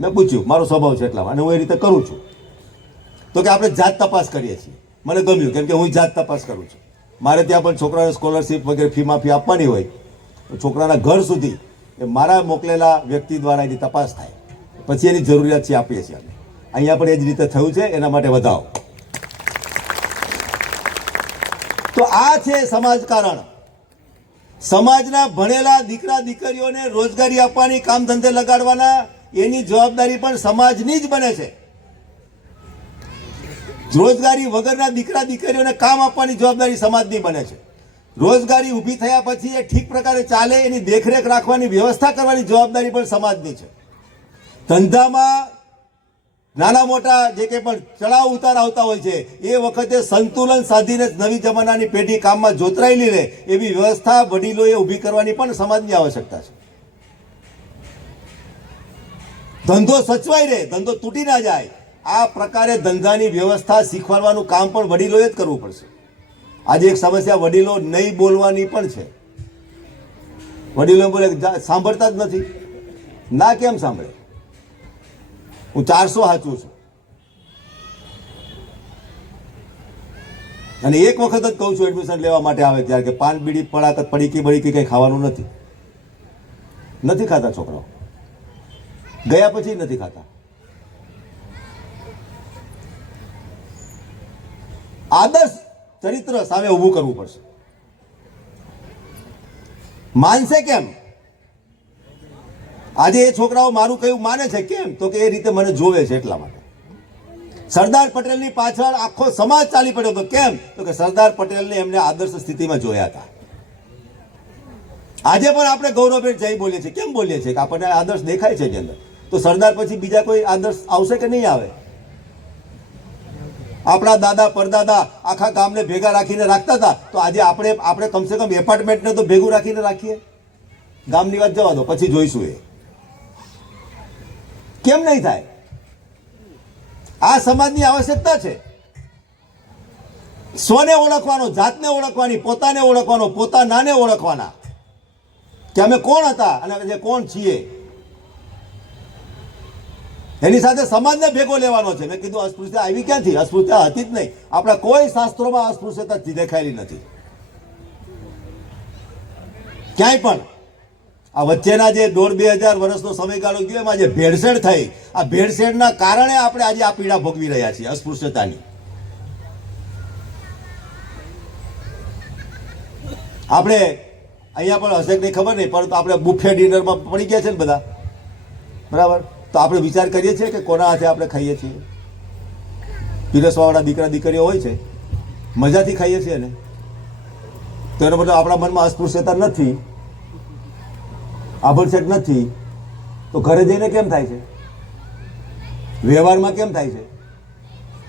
મેં પૂછ્યું, મારો સ્વભાવ છે એટલામાં, અને હું એ રીતે કરું છું. તો કે આપણે જાત તપાસ કરીએ છીએ. મને ગમ્યું, કેમ કે હું જાત તપાસ કરું છું. મારે ત્યાં પણ છોકરાને સ્કોલરશીપ વગેરે ફી માફી આપવાની હોય તો છોકરાના ઘર સુધી એ મારા મોકલેલા વ્યક્તિ દ્વારા એની તપાસ થાય, પછી એની જરૂરિયાત છે આપીએ છીએ અમે. અહીંયા પણ એ જ રીતે થયું છે, એના માટે વધાવો. તો આ છે સમાજકારણ. સમાજના ભણેલા દીકરા દીકરીઓને રોજગારી આપવાની, કામ ધંધે લગાડવાના, એની જવાબદારી પણ સમાજની જ બને છે. રોજગારી વગરના દીકરા દીકરીઓને કામ આપવાની જવાબદારી સમાજની બને છે. રોજગારી ઊભી થયા પછી એ ઠીક પ્રકારે ચાલે એની દેખરેખ રાખવાની વ્યવસ્થા કરવાની જવાબદારી પણ સમાજની છે. ધંધામાં નાના મોટા જે કંઈ પણ ચડાવ ઉતાર આવતા હોય છે એ વખતે સંતુલન સાધીને નવી જમાનાની પેઢી કામમાં જોતરાયેલી રહે એવી વ્યવસ્થા વડીલોએ ઊભી કરવાની પણ સમાજની આવશ્યકતા છે. ધંધો સચવાઈ રહે, ધંધો તૂટી ના જાય, આ પ્રકારે ધંધાની વ્યવસ્થા શીખવાડવાનું કામ પણ વડીલોએ જ કરવું પડશે. આજે એક સમસ્યા વડીલો નહીં બોલવાની પણ છે. વડીલો બોલે સાંભળતા જ નથી. ના, કેમ સાંભળે? હું 400 સાચું છું. અને એક વખત જ કહું છું એડમિશન લેવા માટે આવે ત્યારે કે પાન બીડી પડીકી બળીકી કંઈ ખાવાનું નથી ખાતા છોકરાઓ. ગયા પછી નથી ખાતા. આદર્શ ચરિત્ર સામે ઊભું કરવું પડશે. માનશે કેમ? આજે એ છોકરાઓ મારું કયું માને છે કેમ? તો કે એ રીતે મને જોવે છે એટલા માટે. સરદાર પટેલની પાછળ આખો સમાજ ચાલી પડ્યો હતો. કેમ? તો કે સરદાર પટેલને એમને આદર્શ સ્થિતિમાં જોયા હતા. આજે પણ આપણે ગૌરવભેર જઈ બોલીએ છીએ. કેમ બોલીએ છીએ? કે આપણને આદર્શ દેખાય છે એની અંદર. તો સરદાર પછી બીજા કોઈ આદર્શ આવશે કે નહીં આવે? આપણા દાદા પરદાદા આખા ગામને ભેગા રાખીને રાખતા હતા. તો આજે આપણે કમસે કમ એપાર્ટમેન્ટને તો ભેગું રાખીને રાખીએ. ગામની વાત જવા દો, પછી જોઈશું એ કેમ નહીં થાય. આ સમાજની આવશ્યકતા છે. સ્વને ઓળખવાનો, જાતને ઓળખવાની, પોતાને ઓળખવાનો, પોતાનાને ઓળખવાના કે અમે કોણ હતા અને આજે કોણ છીએ. એની સાથે સમાજને ભેગો લેવાનો છે. મેં કીધું અસ્પૃશ્યતા આવી ક્યાંથી? અસ્પૃશ્યતા હતી જ નહીં. આપણા કોઈ શાસ્ત્રોમાં અસ્પૃશ્યતા દેખાયેલી નથી ક્યાંય પણ. આ વચ્ચેના જે 1.5-2 વર્ષનો સમયગાળો ગયો એમાં જે ભેળસેળ થઈ, આ ભેળસેળના કારણે આપણે આજે આ પીડા ભોગવી રહ્યા છીએ અસ્પૃશ્યતાની. આપણે અહીંયા પણ હશે કે નહીં ખબર નહીં, પરંતુ આપણે બુફે ડિનરમાં પડી ગયા છે ને બધા, બરાબર? તો આપણે વિચાર કરીએ છીએ કે કોના હાથે આપણે ખાઈએ છીએ. પીરસવાવાળા દીકરા દીકરીઓ હોય છે, મજાથી ખાઈએ છીએ ને. તો એનો મતલબ આપણા મનમાં અસ્પૃશ્યતા નથી, આભડછેટ નથી. તો ઘરે જઈને કેમ થાય છે? વ્યવહારમાં કેમ થાય છે?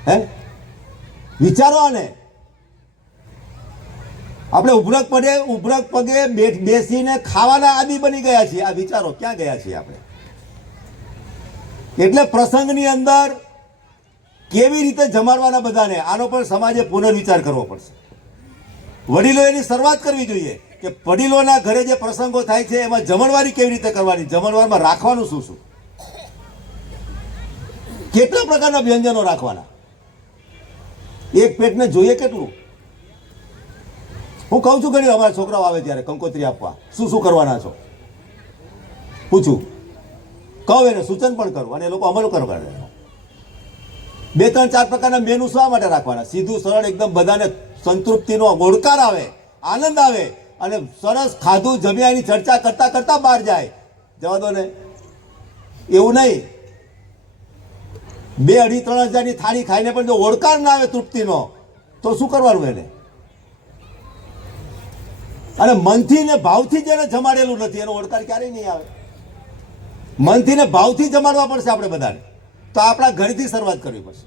હે, વિચારો. આને આપણે ઉભરક પગે બેસીને ખાવાના આદિ બની ગયા છીએ. આ વિચારો ક્યાં ગયા છીએ આપણે? એટલે પ્રસંગની અંદર કેવી રીતે જમાડવાના બધાને, આનો પણ સમાજે પુનર્વિચાર કરવો પડશે. વડીલો એની શરૂઆત કરવી જોઈએ કે વડીલોના ઘરે જે પ્રસંગો થાય છે એમાં જમણવારી કેવી રીતે કરવાની, જમણવારમાં રાખવાનું શું શું, કેટલા પ્રકારના વ્યંજનો રાખવાના, એક પેટને જોઈએ કેટલું. હું કહું છું ઘણી અમારા છોકરાઓ આવે ત્યારે કંકોત્રી આપવા શું શું કરવાના છો પૂછું, કહું એને સૂચન પણ કરું અને એ લોકો અમલ કરવા. 2-3-4 પ્રકારના મેનુ શા માટે રાખવાના? સીધું સરળ એકદમ બધાને સંતૃપ્તિનો ઓળકાર આવે, આનંદ આવે અને સરસ ખાધું જમ્યા એની ચર્ચા કરતા કરતા બહાર જાય. જવા દો ને, એવું નહીં. 2-2.5-3 હજારની થાળી ખાઈને પણ જો ઓળકાર ના આવે તૃપ્તિનો તો શું કરવાનું એને? અને મનથી ને ભાવથી જેને જમાડેલું નથી એનો ઓળકાર ક્યારેય નહીં આવે. મનથી ને ભાવથી જમાડવા પડશે આપણે બધાને. તો આપણા ઘરથી શરૂઆત કરવી પડશે.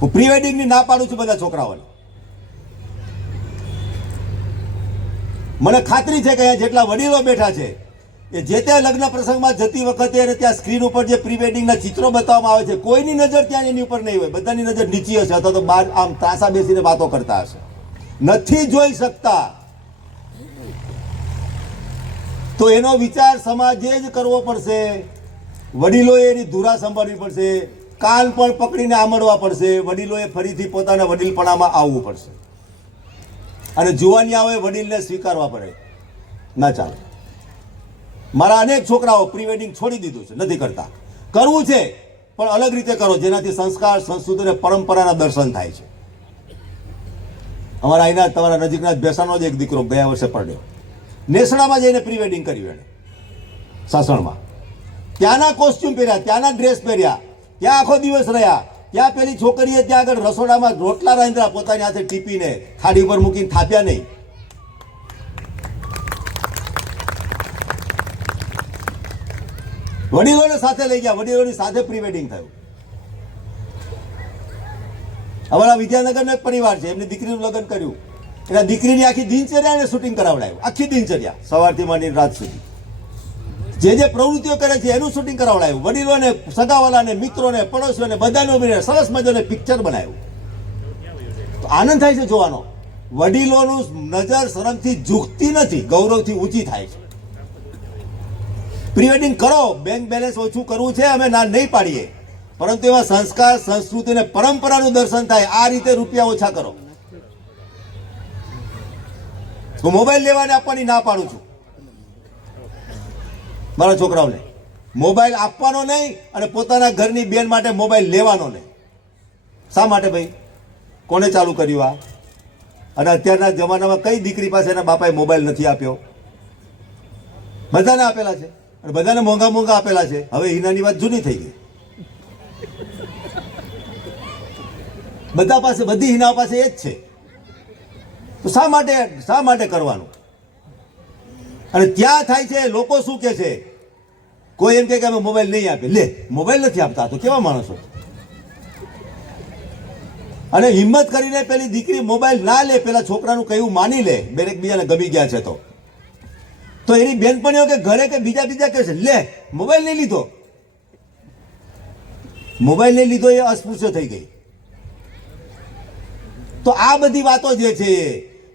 હું પ્રી વેડિંગની ના પાડું છું બધા છોકરાઓને. મને ખાતરી છે કે અહીંયા જેટલા વડીલો બેઠા છે એ જે તે લગ્ન પ્રસંગમાં જતી વખતે અને ત્યાં સ્ક્રીન ઉપર જે પ્રી વેડિંગના ચિત્રો બતાવવામાં આવે છે કોઈની નજર ત્યાં એની ઉપર નહીં હોય, બધાની નજર નીચી હશે અથવા તો બહાર આમ ત્રાસા બેસીને વાતો કરતા હશે, નથી જોઈ શકતા. તો એનો વિચાર સમાજે જ કરવો પડશે. વડીલોએ એની ધુરા સંભાળવી પડશે, કાન પણ પકડીને આમળવા પડશે. વડીલોએ ફરીથી પોતાના વડીલપણામાં આવવું પડશે અને જુવાનિયાઓએ વડીલને સ્વીકારવા પડે. ના ચાલે. મારા અનેક છોકરાઓ પ્રી વેડિંગ છોડી દીધું છે, નથી કરતા. કરવું છે પણ અલગ રીતે કરો જેનાથી સંસ્કાર, સંસ્કૃતિ અને પરંપરાના દર્શન થાય છે. અમારા અહીંના તમારા નજીકના જ ભેસાનો જ એક દીકરો ગયા વર્ષે પરડ્યો. નેસડામાં જઈને પ્રી વેડિંગ કર્યું એણે, સાસણમાં. ત્યાંના કોસ્ટ્યુમ પહેર્યા, ત્યાંના ડ્રેસ પહેર્યા, ત્યાં આખો દિવસ રહ્યા. ત્યાં પેલી છોકરીએ ત્યાં આગળ રસોડામાં રોટલા રાંધ્યા, પોતાની હાથે ટીપીને ખાડી ઉપર મૂકીને થાપ્યા નહીં. વડીલોને સાથે લઈ ગયા, વડીલોની સાથે પ્રી વેડિંગ થયું. અમારા વિદ્યાનગરનો એક પરિવાર છે, એમની દીકરીનું લગ્ન કર્યું. એટલે દીકરીની આખી દિનચર્યા એને શૂટિંગ કરાવડાવ્યું. આખી દિનચર્યા સવારથી માંડીને રાત સુધી જે જે પ્રવૃત્તિઓ કરે છે એનું શૂટિંગ કરાવડાવ્યું. વડીલોને, સગાવાલાને, મિત્રોને, પડોશીઓને બધાને ઉમેરીને સરસ મજાનું પિક્ચર બનાવ્યું. તો આનંદ થાય છે જોવાનો. વડીલોનું નજર શરમથી ઝૂકતી નથી, ગૌરવથી ઊંચી થાય છે. પ્રી વેડિંગ કરો, બેંક બેલેન્સ ઓછું કરવું છે, અમે ના નહીં પાડીએ, પરંતુ એવા સંસ્કાર, સંસ્કૃતિ અને પરંપરાનું દર્શન થાય આ રીતે રૂપિયા ઓછા કરો. હું મોબાઈલ લેવાને આપવાની ના પાડું છું મારા છોકરાઓને. મોબાઈલ આપવાનો નહીં અને પોતાના ઘરની બેન માટે મોબાઈલ લેવાનો નહીં. શા માટે ભાઈ? કોને ચાલુ કર્યું આ? અને અત્યારના જમાનામાં કઈ દીકરી પાસે એના બાપાએ મોબાઈલ નથી આપ્યો? બધાને આપેલા છે અને બધાને મોંઘા મોંઘા આપેલા છે. હવે હિનાની વાત જૂની થઈ ગઈ. બધા પાસે, બધી હિના પાસે એ જ છે. તો શા માટે કરવાનું? અને ત્યાં થાય છે, લોકો શું કે છે, કોઈ એમ કે અમે મોબાઈલ નહીં આપે. લે, મોબાઈલ નથી આપતા તો કેવા માણસો? અને હિંમત કરીને પેલી દીકરી મોબાઈલ ના લે, પેલા છોકરાનું કહેવું માની લે, એકબીજાને ગમી ગયા છે તો એની બેનપણીઓ કે ઘરે કે બીજા કહે છે, લે મોબાઈલ નહીં લીધો. મોબાઈલ નહીં લીધો એ અસ્પૃશ્ય થઈ ગઈ. તો આ બધી વાતો જે છે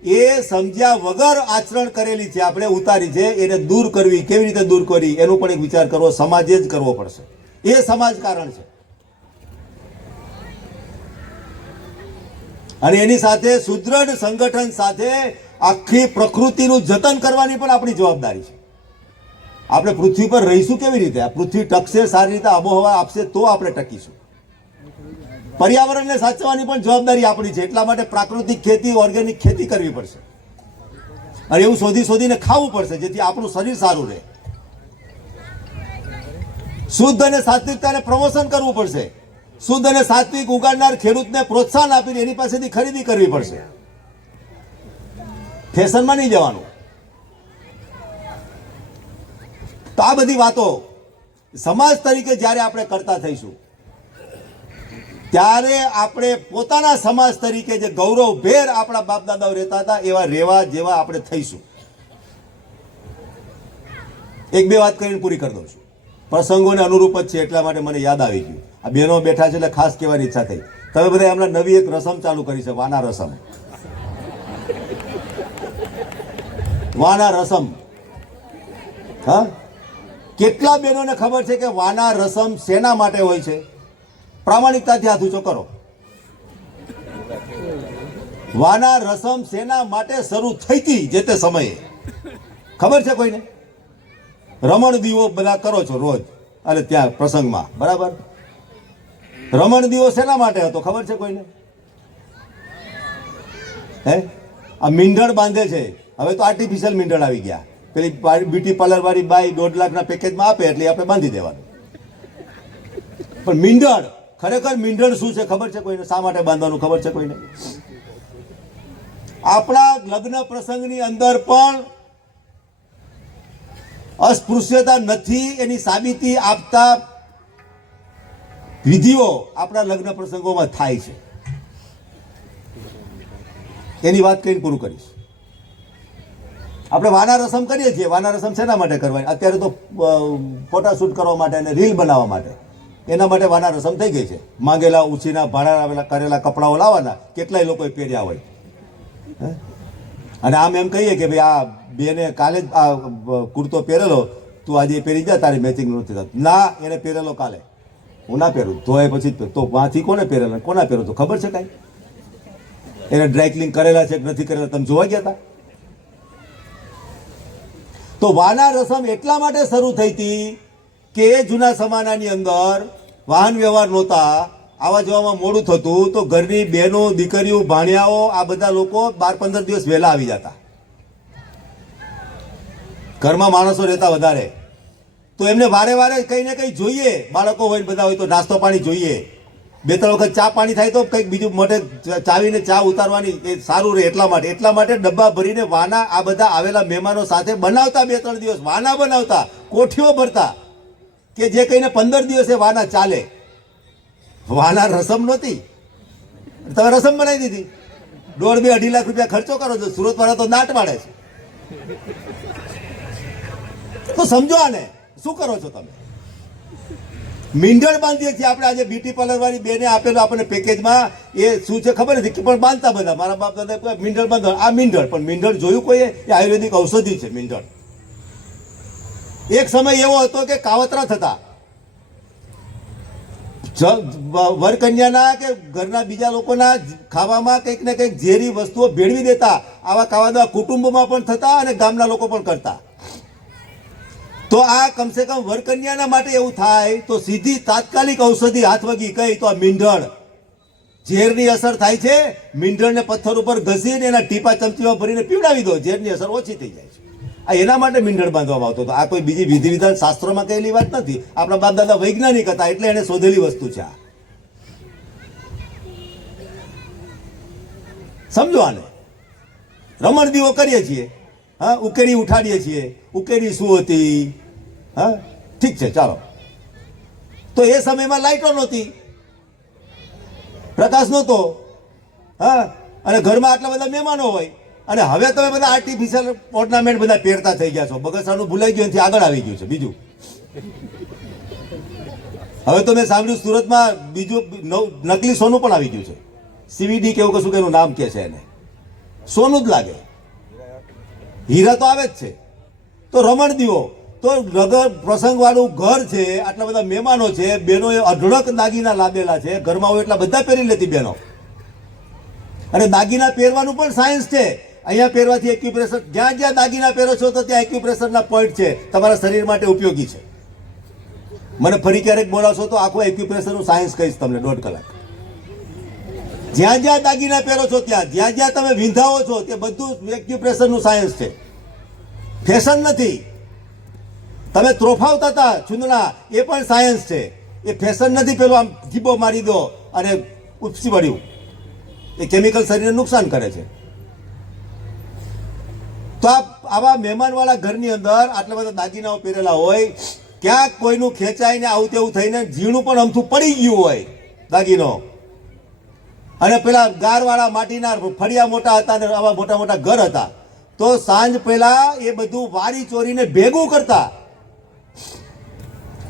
એ સમજ્યા વગર આચરણ કરેલી છે, આપણે ઉતારી છે. એને દૂર કરવી, કેવી રીતે દૂર કરવી એનો પણ એક વિચાર કરવો સમાજે જ કરવો પડશે. એ સમાજ કારણ છે. અને એની સાથે સુદૃઢ સંગઠન સાથે આખી પ્રકૃતિનું જતન કરવાની પણ આપણી જવાબદારી છે. આપણે પૃથ્વી પર રહીશું કેવી રીતે? આ પૃથ્વી ટકશે, સારી રીતે આબોહવા આપશે તો આપણે ટકીશું. પર્યાવરણને સાચવવાની પણ જવાબદારી આપણી છે. એટલા માટે પ્રાકૃતિક ખેતી, ઓર્ગેનિક ખેતી કરવી પડશે અને એવું શોધીને ખાવું પડશે જેથી આપણું શરીર સારું રહે. શુદ્ધ અને સાત્વિકતાને પ્રમોશન કરવું પડશે. શુદ્ધ અને સાત્વિક ઉગાડનાર ખેડૂતને પ્રોત્સાહન આપીને એની પાસેથી ખરીદી કરવી પડશે. ફેશનમાં નહીં જવાનું. તો આ બધી વાતો સમાજ તરીકે જ્યારે આપણે કરતા થઈશું ત્યારે આપણે પોતાના સમાજ તરીકે જે ગૌરવભેર આપણા બાપ દાદાઓ રહેતા હતા એવા રહેવા જેવા આપણે થઈશું. એક બે વાત કરીને પૂરી કરી દઉં છું. પ્રસંગોને અનુરૂપ જ છે એટલા માટે મને યાદ આવી ગયું. આ બહેનો બેઠા છે એટલે ખાસ કહેવાની ઈચ્છા થઈ. તમે બધા હમણાં નવી એક રસમ ચાલુ કરી છે, વાના રસમ. વાના રસમ, હા, કેટલા બહેનોને ખબર છે કે વાના રસમ શેના માટે હોય છે? પ્રામાણિકતાથી હાથ ઊંચો કરો. વાના રસમ શેના માટે શરૂ થઈ હતી જે તે સમયે ખબર છે કોઈને? રમણ દીવો બધા કરો છો રોજ, અરે ત્યાં પ્રસંગમાં, બરાબર? રમણ દીવો શેના માટે હતો ખબર છે કોઈને? હે, આ મીંઢળ બાંધે છે. હવે તો આર્ટિફિશિયલ મીંઢળ આવી ગયા. પેલી બ્યુટી પાર્લર વાળી બાઈ 1.5 લાખના પેકેજમાં આપે એટલે આપણે બાંધી દેવાનું. પણ મીંઢળ, ખરેખર મીંઢળ શું છે ખબર છે કોઈને? શા માટે બાંધવાનું ખબર છે કોઈને? આપણા લગ્ન પ્રસંગની અંદર પણ અસ્પૃશ્યતા નથી એની સાબિતી આપતા વિધિઓ આપણા લગ્ન પ્રસંગોમાં થાય છે. એની વાત કરીને પૂરું કરીશ. આપણે વાના રસમ કરીએ છીએ. વાના રસમ શેના માટે કરવાની? અત્યારે તો ફોટા શૂટ કરવા માટે અને રીલ બનાવવા માટે, એના માટે વાના રસમ થઈ ગઈ છે. માંગેલા ઉછીના ભાડા કરેલા કપડાઓ લાવવાના, કેટલાય લોકોએ પહેર્યા હોય. અને આમ એમ કહીએ કે ભાઈ આ બેને કાલે જ આ કુર્તો પહેરેલો, તું આજે પહેરી જા, તારી મેચિંગ નથી થતું. ના, એને પહેરેલો કાલે, હું ના પહેરું તો એ પછી તો વાંથી કોને પહેરેલા, કોના પહેરો તો ખબર છે કાંઈ? એને ડ્રાયક્લિંગ કરેલા છે કે નથી કરેલા તમે જોવા ગયા હતા? તો વાના રસમ એટલા માટે શરૂ થઈ હતી કે જૂના જમાનાની અંદર વાહન વ્યવહાર નહોતા, આવા જવામાં મોડું થતું તો ઘરની બહેનો, દીકરીઓ, ભાણિયાઓ આ બધા લોકો 12-15 દિવસ વહેલા આવી જતા. ઘરમાં માણસો રહેતા વધારે તો એમને વારે વારે કંઈ ને કંઈ જોઈએ. બાળકો હોય બધા હોય તો નાસ્તો પાણી જોઈએ. 2-3 વખત ચા પાણી થાય તો કંઈક બીજું મોઢે ચાવીને ચા ઉતારવાની, એ સારું રહે. એટલા માટે ડબ્બા ભરીને વાના આ બધા આવેલા મહેમાનો સાથે બનાવતા. 2-3 દિવસ વાના બનાવતા, કોઠીઓ ભરતા કે જે કહીને 15 દિવસે વાના ચાલે. વાના રસમ નહોતી, તમે રસમ બનાવી દીધી. 1.5-2.5 લાખ રૂપિયા ખર્ચો કરો છો. સુરત વાળા તો દાંટ પાડે છે. તો સમજો આને, શું કરો છો તમે? મીંઢળ બાંધીએ છીએ આપણે. આજે બ્યુટી પાર્લર વાળી બેને આપેલું આપણને પેકેજમાં એ શું છે ખબર નથી કે પણ બાંધતા બધા મારા બાપ દાદા મીંઢળ બાંધો. આ મીંઢળ પણ મીંઢળ જોયું કોઈએ? એ આયુર્વેદિક ઔષધિ છે મીંઢળ. એક સમય એવો હતો કે કાવતરા થતા વરકન્યાના કે ઘરના બીજા લોકોના ખાવામાં કંઈક ને કંઈક ઝેરી વસ્તુઓ ભેળવી દેતા. આવા કાવા કુટુંબમાં પણ થતા અને ગામના લોકો પણ કરતા. તો આ કમસે કમ વરકન્યાના માટે એવું થાય તો સીધી તાત્કાલિક ઔષધિ હાથવગી કઈ તો આ મીંઢળ. ઝેરની અસર થાય છે, મીંઢળને પથ્થર ઉપર ઘસીને એના ટીપા ચમચીમાં ભરીને પીવડાવી દો, ઝેરની અસર ઓછી થઈ જાય છે. આ એના માટે મીંઢળ બાંધવામાં આવતો હતો. આ કોઈ બીજી વિધિ વિધાન શાસ્ત્રોમાં કહેલી વાત નથી. આપણા બાપ દાદા વૈજ્ઞાનિક હતા એટલે એને શોધેલી વસ્તુ છે આ. સમજો આને. રમણ દીવો કરીએ છીએ, હા, ઉકેડી ઉઠાડીએ છીએ. ઉકેડી શું હતી? હા, ઠીક છે, ચાલો. તો એ સમયમાં લાઈટો નહોતી, પ્રકાશ નહોતો, હા, અને ઘરમાં આટલા બધા મહેમાનો હોય. અને હવે તમે બધા આર્ટિફિશિયલ ઓર્નામેન્ટ બધા પહેરતા થઈ ગયા છો. બગસરાનું ભૂલાઈ ગયું, એનાથી આગળ આવી ગયું છે બીજું. હવે તો મેં સાંભળ્યું સુરતમાં બીજું નકલી સોનું પણ આવી ગયું છે. સીવીડી કેવું કશું કે એનું નામ કે છે એને, સોનું જ લાગે, હીરા તો આવે જ છે. તો રમણ દીવો તો નગર પ્રસંગવાળું ઘર છે, આટલા બધા મહેમાનો છે, બહેનોએ અઢળક દાગીના લાદેલા છે, ઘરમાં હોય એટલા બધા પહેરી લેતી બહેનો. અને દાગીના પહેરવાનું પણ સાયન્સ છે. અહીંયા પહેરવાથી એક્યુપ્રેશર, જ્યાં જ્યાં દાગીના પહેરો છો તો ત્યાં એક્યુપ્રેશરના પોઈન્ટ છે, તમારા શરીર માટે ઉપયોગી છે. મને ફરી ક્યારેક બોલાવશો તો આખું એક્યુપ્રેશરનું સાયન્સ કહીશ તમને 1.5 કલાક. જ્યાં જ્યાં દાગીના પહેરો છો ત્યાં, જ્યાં જ્યાં તમે વિંધાવો છો તે બધું એક્યુપ્રેશરનું સાયન્સ છે, ફેશન નથી. તમે ત્રોફાવતા હતા ચૂંદડા, એ પણ સાયન્સ છે, એ ફેશન નથી. પેલું આમ જીબો મારી દો અને ઉપસી પડ્યું, એ કેમિકલ શરીરને નુકસાન કરે છે. તો આવા મહેમાનવાળા ઘરની અંદર આટલા બધા દાગીનાઓ પહેરેલા હોય, ક્યાંક કોઈનું ખેંચાઈને આવું તેવું થઈને ઝીણું પણ અમથું પડી ગયું હોય દાગીનો, અને પેલા ગારવાળા માટીના ફળિયા મોટા હતા અને આવા મોટા મોટા ઘર હતા, તો સાંજ પહેલા એ બધું વારી ચોરીને ભેગું કરતા.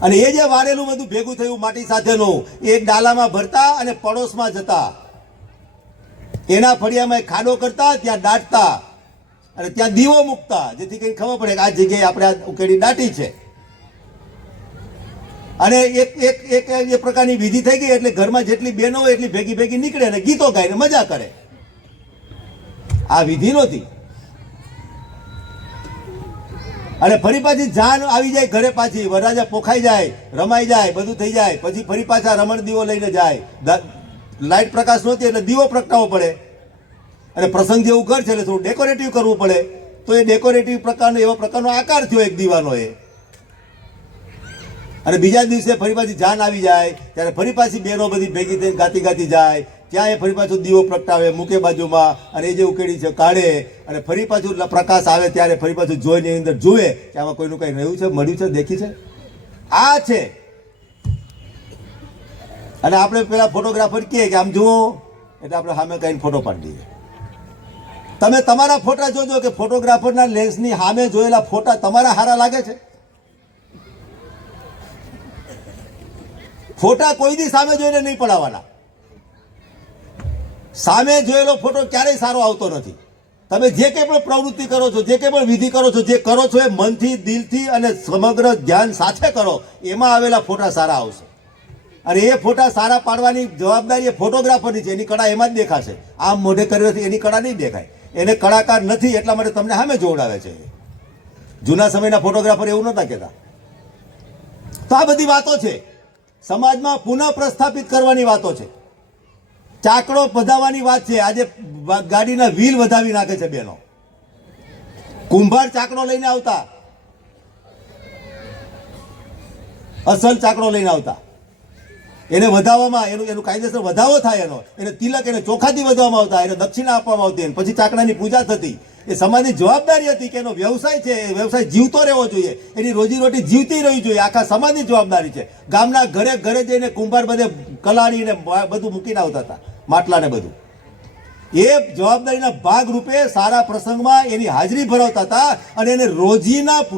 અને એ જે વારેલું બધું ભેગું થયું માટી સાથેનું, એ એક ડાલામાં ભરતા અને પડોશમાં જતા, એના ફળિયામાં ખાડો કરતા, ત્યાં દાટતા અને ત્યાં દીવો મૂકતા, જેથી કંઈ ખબર પડે કે આ જગ્યાએ આપણે આ ઉકેડી દાટી છે. અને એક એક એક એ પ્રકારની વિધિ થઈ ગઈ એટલે ઘરમાં જેટલી બહેનો હોય એટલી ભેગી ભેગી નીકળે અને ગીતો ગાઈને મજા કરે. આ વિધિ નહોતી. અને ફરી પાછી જાન આવી જાય ઘરે, પાછી વરરાજા પોખાઈ જાય, રમાઈ જાય, બધું થઈ જાય, પછી ફરી પાછા રમણ દીવો લઈને જાય. લાઇટ પ્રકાશ નહોતી એટલે દીવો પ્રગટાવવો પડે. અને પ્રસંગ જેવું ઘર છે એટલે થોડું ડેકોરેટિવ કરવું પડે. તો એ ડેકોરેટિવ પ્રકારનો એવો પ્રકારનો આકાર થયો એક દીવાનો એ. અને બીજા દિવસે ફરી પાછી જાન આવી જાય ત્યારે ફરી પાછી બહેનો બધી ભેગી થઈને ગાતી ગાતી જાય, ત્યાં એ ફરી પાછું દીવો પ્રગટાવે, મૂકે બાજુમાં, અને એ જે ઉકેડી છે કાઢે, અને ફરી પાછું પ્રકાશ આવે ત્યારે ફરી પાછું જોઈને એની અંદર જુએ કે આમાં કોઈનું કંઈ રહ્યું છે, મળ્યું છે, દેખી છે. આ છે. અને આપણે પેલા ફોટોગ્રાફર કહે કે આમ જુઓ એટલે આપણે સામે કઈ ફોટો પાડી દઈએ. તમે તમારા ફોટા જોજો કે ફોટોગ્રાફરના લેન્સની સામે જોયેલા ફોટા તમારા હારા લાગે છે? ફોટા કોઈ દી સામે જોઈને નહીં પડાવવાના. સામે જોયેલો ફોટો ક્યારેય સારો આવતો નથી. તમે જે કંઈ પણ પ્રવૃત્તિ કરો છો, જે કંઈ પણ વિધિ કરો છો, જે કરો છો એ મનથી, દિલથી અને સમગ્ર ધ્યાન સાથે કરો, એમાં આવેલા ફોટા સારા આવશે. અને એ ફોટા સારા પાડવાની જવાબદારી એ ફોટોગ્રાફરની છે. એની કળા એમાં જ દેખાશે. આમ મોઢે કર્યોથી એની કળા નહીં દેખાય. એને કળાકાર નથી એટલા માટે તમને સામે જોવડાવે છે. જૂના સમયના ફોટોગ્રાફર એવું નહોતા કહેતા. તો આ બધી વાતો છે, સમાજમાં પુનઃ પ્રસ્થાપિત કરવાની વાતો છે. ચાકડો વધાવવાની વાત છે. આજે ગાડીના વ્હીલ વધાવી નાખે છે બેનો. કુંભાર ચાકડો લઈને આવતા, અસલ ચાકડો લઈને આવતા, એને વધાવવામાં એનું કાયદેસર વધાવો થાય, એને તિલક, એને ચોખાથી વધવામાં આવતા, એને દક્ષિણા આપવામાં આવતી, પછી ચાકડાની પૂજા થતી. એ સમાજની જવાબદારી હતી કે એનો વ્યવસાય છે, એ વ્યવસાય જીવતો રહેવો જોઈએ, એની રોજીરોટી જીવતી રહેવી જોઈએ. આખા સમાજની જવાબદારી છે. ગામના ઘરે ઘરે જઈને કુંભાર બધે કલાડીને બધું મૂકીને આવતા હતા, માટલાને બધું. એ જવાબદારીના ભાગ રૂપે સારા પ્રસંગમાં એની હાજરી ભરાવતા હતા અને એને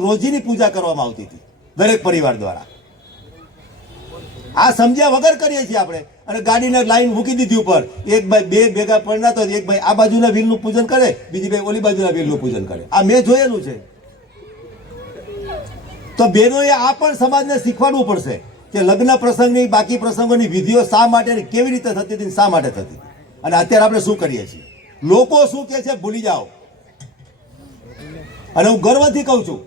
રોજીની પૂજા કરવામાં આવતી હતી દરેક પરિવાર દ્વારા. આ સમજ્યા વગર કરીએ છીએ આપણે. અને ગાડીને લાઈન મૂકી દીધી ઉપર, એક ભાઈ બે ભેગા પડના તો એક ભાઈ આ બાજુના વ્હીલનું પૂજન કરે, બીજી ભાઈ ઓલી બાજુના વ્હીલનું પૂજન કરે. આ મેં જોયેલું છે. તો બહેનોએ આ પણ સમાજને શીખવાડવું પડશે કે લગ્ન પ્રસંગની બાકી પ્રસંગોની વિધિઓ શા માટે અને કેવી રીતે થતી હતી, શા માટે થતી હતી, અને અત્યારે આપણે શું કરીએ છીએ. લોકો શું કહે છે ભૂલી જાઓ. અને હું ગર્વથી કહું છું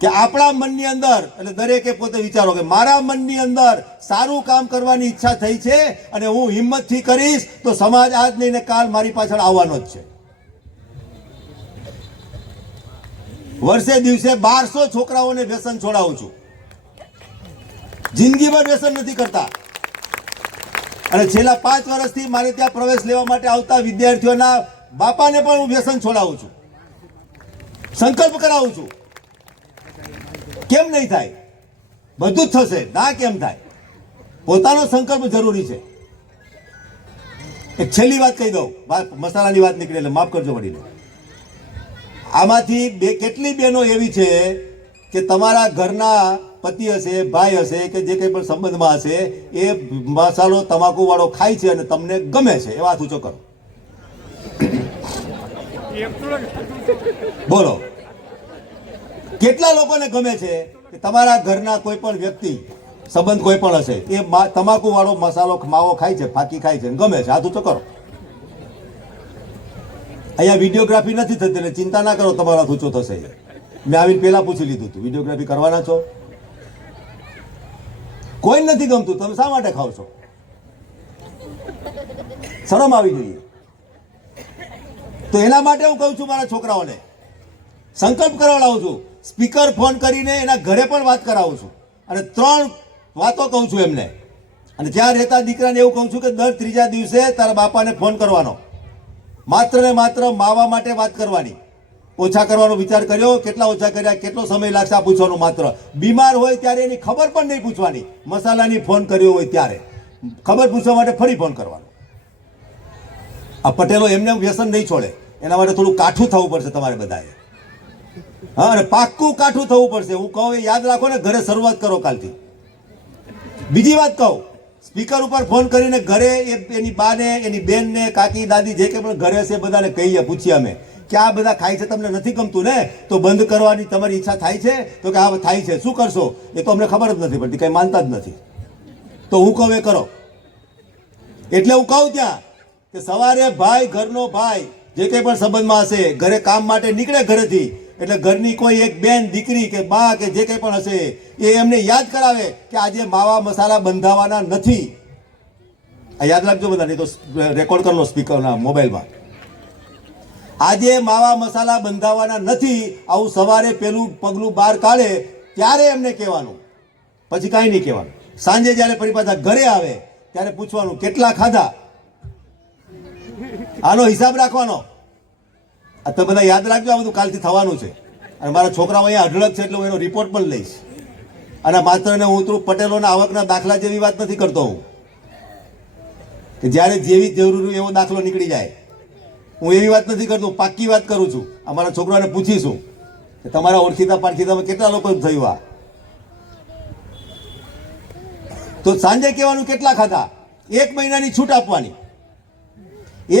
કે આપણા મનની અંદર, એટલે દરેકે પોતે વિચારો કે મારા મનની અંદર સારું કામ કરવાની ઈચ્છા થઈ છે અને હું હિંમતથી કરીશ તો સમાજ આજ નહીં ને કાલ મારી પાછળ આવવાનો જ છે. વર્ષે દિવસે 1200 છોકરાઓને વ્યસન છોડાવું છું. જિંદગીમાં વ્યસન નથી કરતા. અને છેલ્લા 5 વર્ષથી મારે ત્યાં પ્રવેશ લેવા માટે આવતા વિદ્યાર્થીઓના બાપાને પણ હું વ્યસન છોડાવું છું, સંકલ્પ કરાવું છું. કેમ નહીં થાય? બધું જ થશે. ના કેમ થાય? પોતાનો સંકલ્પ જરૂરી છે. એક છેલ્લી વાત કહી દઉં, મસાલાની વાત નીકળે એટલે માફ કરજો વડીલો. આમાંથી કેટલી બહેનો એવી છે કે તમારા ઘરના પતિ હશે, ભાઈ હશે કે જે કંઈ પણ સંબંધમાં હશે, એ મસાલો તમાકુ વાળો ખાય છે અને તમને ગમે છે, એ વાત ઊંચો કરો. બોલો, કેટલા લોકોને ગમે છે કે તમારા ઘરના કોઈ પણ વ્યક્તિ, સંબંધ કોઈ પણ હશે, એ તમાકુ વાળો મસાલો માવો ખાય છે, ફાકી ખાય છે, ગમે છે? હાથ ઊંચો કરો. અહીંયા વિડીયોગ્રાફી નથી થતી એટલે ચિંતા ના કરો, તમારો હાથ ઊંચો થશે. મેં આવીને પહેલા પૂછી લીધું હતું, વિડીયોગ્રાફી કરવાના છો? કોઈ નથી ગમતું, તમે શા માટે ખાવ છો? શરમ આવી જોઈએ. તો એના માટે હું કહું છું મારા છોકરાઓને, સંકલ્પ કરાવડાવું છું. સ્પીકર ફોન કરીને એના ઘરે પણ વાત કરાવું છું અને 3 વાતો કહું છું એમને. અને જ્યાં રહેતા દીકરાને એવું કહું છું કે દર 3જા દિવસે તારા બાપાને ફોન કરવાનો, માત્ર ને માત્ર માવા માટે વાત કરવાની. ઓછા કરવાનો વિચાર કર્યો? કેટલા ઓછા કર્યા? કેટલો સમય લાગશે? આ પૂછવાનું. માત્ર બીમાર હોય ત્યારે એની ખબર પણ નહીં પૂછવાની. મસાલાની ફોન કર્યો હોય ત્યારે ખબર પૂછવા માટે ફરી ફોન કરવાનો. આ પટેલો એમને વ્યસન નહીં છોડે. એના માટે થોડું કાઠું થવું પડશે તમારે બધાએ. હા, અને પાક્કું કાઠું થવું પડશે. હું કહું એ યાદ રાખો ને, ઘરે શરૂઆત કરો કાલથી. બીજી વાત કહું, સ્પીકર ઉપર ફોન કરીને ઘરે એની બાને, એની બેનને, કાકી, દાદી જે કંઈ પણ ઘરે હશે બધાને કહીએ, પૂછીએ અમે કે આ બધા ખાય છે, તમને નથી ગમતું ને, તો બંધ કરવાની તમારી ઈચ્છા થાય છે? તો કે હા થાય છે. શું કરશો? એ તો અમને ખબર જ નથી પડતી, કંઈ માનતા જ નથી. તો હું કહું એ કરો. એટલે હું કહું ત્યાં કે સવારે ભાઈ, ઘરનો ભાઈ જે કંઈ પણ સંબંધમાં હશે, ઘરે કામ માટે નીકળે ઘરેથી, એટલે ઘરની કોઈ એક બેન, દીકરી કે બા કે જે કંઈ પણ હશે એ એમને યાદ કરાવે કે આજે માવા મસાલા બંધાવાના નથી. આ યાદ રાખજો બધા, નહીં તો રેકોર્ડ કરી લો સ્પીકરના મોબાઈલમાં. આજે માવા મસાલા બંધાવાના નથી, આવું સવારે પેલું પગલું બહાર કાઢે ત્યારે એમને કહેવાનું, પછી કાંઈ નહીં કહેવાનું. સાંજે જ્યારે ફરી પાછા ઘરે આવે ત્યારે પૂછવાનું કેટલા ખાધા. આનો હિસાબ રાખવાનો. આ તો બધા યાદ રાખજો, આ બધું કાલથી થવાનું છે. અને મારા છોકરાઓ અહીંયા અઢળક છે એટલે હું એનો રિપોર્ટ પણ લઈશ. અને માત્ર ને હું પટેલોના આવકના દાખલા જેવી વાત નથી કરતો હું, કે જ્યારે જેવી જરૂર એવો દાખલો નીકળી જાય. હું એવી વાત નથી કરતો, પાક્કી વાત કરું છું. અમારા છોકરાને પૂછીશું કે તમારા ઓળખીતા પાડખીતામાં કેટલા લોકો થયું આ. તો સાંજે કહેવાનું કેટલા ખાધા. 1 મહિનાની છૂટ આપવાની.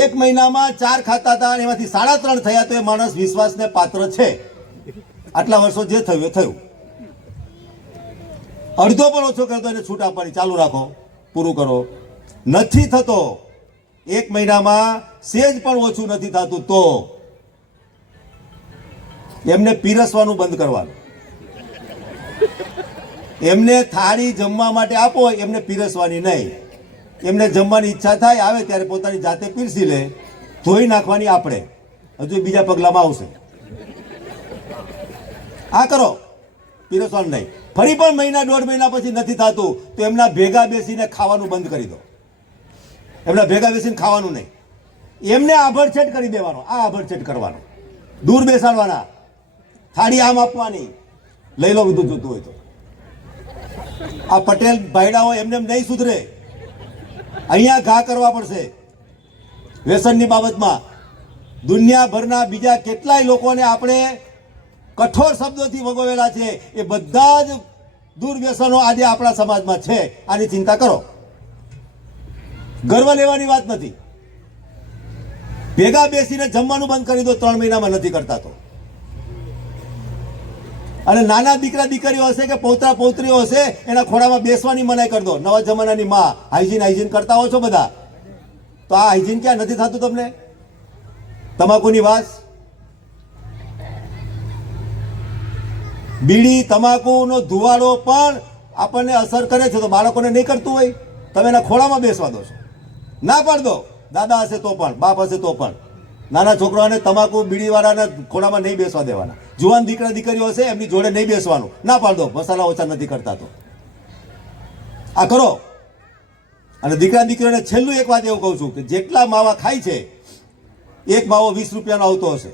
1 મહિનામાં 4 ખાતા હતા અને એમાંથી 3.5 થયા, તો એ માણસ વિશ્વાસને પાત્ર છે. આટલા વર્ષો જે થયું એ થયું. અડધો પણ ઓછો કરતો એને છૂટ આપવાની, ચાલુ રાખો, પૂરું કરો. નથી થતો 1 મહિનામાં સેજ પણ ઓછું નથી થતું, તો એમને પીરસવાનું બંધ કરવાનું. એમને થાળી જમવા માટે આપો, એમને પીરસવાની નહીં. એમને જમવાની ઈચ્છા થાય આવે ત્યારે પોતાની જાતે પીરસી લે, ધોઈ નાખવાની આપણે. હજુ બીજા પગલામાં આવશે. આ કરો, પીરસવાનું નહીં. ફરી પણ મહિના 1.5 મહિના પછી નથી થતું તો એમના ભેગા બેસીને ખાવાનું બંધ કરી દો. એમના ભેગા બેસીને ખાવાનું નહીં. એમને આભડછેટ કરી દેવાનો, આ આભડછેટ કરવાનો, દૂર બેસાડવાના, થાળી આમ આપવાની, લઈ લો બધું જોતું હોય તો. આ પટેલ ભાઈડાઓ એમને નહીં સુધરે. અહીંયા ઘા કરવા પડશે વ્યસનની બાબતમાં. દુનિયાભરના બીજા કેટલાય લોકોને આપણે કઠોર શબ્દોથી વગોવેલા છે. એ બધા જ દુર્વ્યસનો આજે આપણા સમાજમાં છે, આની ચિંતા કરો. ગર્વ લેવાની વાત નથી. ભેગા બેસીને જમવાનું બંધ કરી દો 3 મહિનામાં, નથી કરતા તો. અને નાના દીકરા દીકરીઓ હશે કે પૌત્રા પૌત્રીઓ હશે એના ખોળામાં બેસવાની મનાઈ કરી દો. નવા જમાનાની માં હાઇજીન કરતા હો છો બધા, તો આ હાઇજીન ક્યાં નથી થતું તમને? તમાકુની વાસ, બીડી તમાકુનો ધુવાડો પણ આપણને અસર કરે છે, તો બાળકોને નહીં કરતું હોય? તમે એના ખોળામાં બેસવા દો છો. ના પાડ દો, દાદા હશે તો પણ, બાપ હશે તો પણ. નાના છોકરાઓને તમાકુ બીડીવાળાના ખોળામાં નહીં બેસવા દેવાના. જુવાન દીકરા દીકરીઓ હશે એમની જોડે નહીં બેસવાનું. ના પાડ દો, મસાલા ઓછા નથી કરતા તો. આ કરો. અને દીકરા દીકરીઓને છેલ્લું એક વાત એવું કહું છું કે જેટલા માવા ખાય છે, એક માવો 20 રૂપિયાનો આવતો હશે,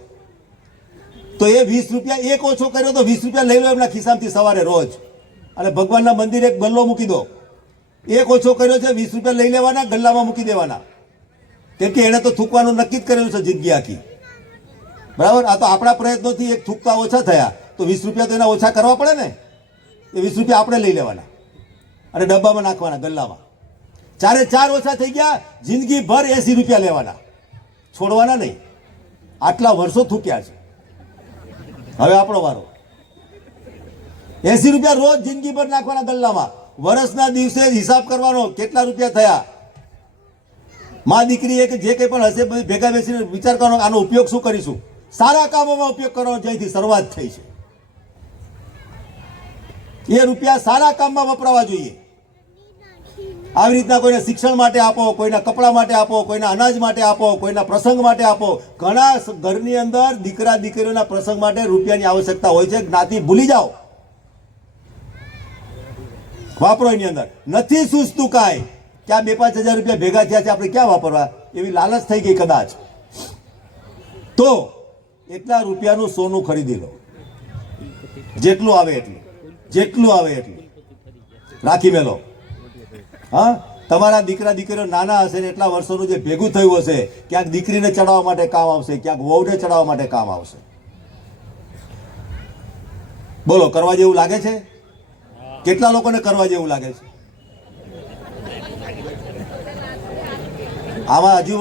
તો એ 20 રૂપિયા એક ઓછો કર્યો તો 20 રૂપિયા લઈ લો એમના ખિસ્સામાંથી સવારે રોજ, અને ભગવાનના મંદિરે એક ગલ્લો મૂકી દો. એક ઓછો કર્યો છે 20 રૂપિયા લઈ લેવાના, ગલ્લામાં મૂકી દેવાના. કેમ કે એણે તો થૂકવાનું નક્કી જ કરેલું છે જિંદગી આખી. બરાબર? આ તો આપણા પ્રયત્નોથી એક થૂકતા ઓછા થયા, તો 20 રૂપિયા તો એના ઓછા કરવા પડે ને. એ 20 રૂપિયા આપણે લઈ લેવાના અને ડબ્બામાં નાખવાના, ગલ્લામાં. 4 ઓછા થઈ ગયા, જિંદગી ભર 80 રૂપિયા લેવાના, છોડવાના નહીં. આટલા વર્ષો થૂક્યા છે, હવે આપણો વારો. 80 રૂપિયા રોજ જિંદગી ભર નાખવાના ગલ્લામાં. વર્ષના દિવસે હિસાબ કરવાનો કેટલા રૂપિયા થયા. માં દીકરી કે જે કંઈ પણ હશે ભેગા બેસીને વિચાર કરવાનો, આનો ઉપયોગ શું કરીશું. સારા કામોમાં ઉપયોગ કરવાનો, જ્યાંથી શરૂઆત થઈ છે. એ રૂપિયા સારા કામમાં વપરાવા જોઈએ. આવી રીતના કોઈને શિક્ષણ માટે આપો, કોઈના કપડા માટે આપો, કોઈના અનાજ માટે આપો, કોઈના પ્રસંગ માટે આપો. ઘણા ઘરની અંદર દીકરા દીકરીઓના પ્રસંગ માટે રૂપિયાની આવશ્યકતા હોય છે. જ્ઞાતિ ભૂલી જાઓ, વાપરો એની અંદર. નથી સૂઝતું કાંઈ કે આ 2-5 હજાર રૂપિયા ભેગા થયા છે, આપણે ક્યાં વાપરવા, એવી લાલચ થઈ ગઈ કદાચ, તો એટલા રૂપિયાનું સોનું ખરીદી લો. જેટલું આવે એટલું, જેટલું આવે એટલું રાખી મેલો. હા, તમારા દીકરા દીકરીઓ નાના હશે ને એટલા વર્ષોનું જે ભેગું થયું હશે, ક્યાંક દીકરીને ચડાવવા માટે કામ આવશે, ક્યાંક વહુને ચડાવવા માટે કામ આવશે. બોલો, કરવા જેવું લાગે છે? કેટલા લોકોને કરવા જેવું લાગે છે? આમાં હજુ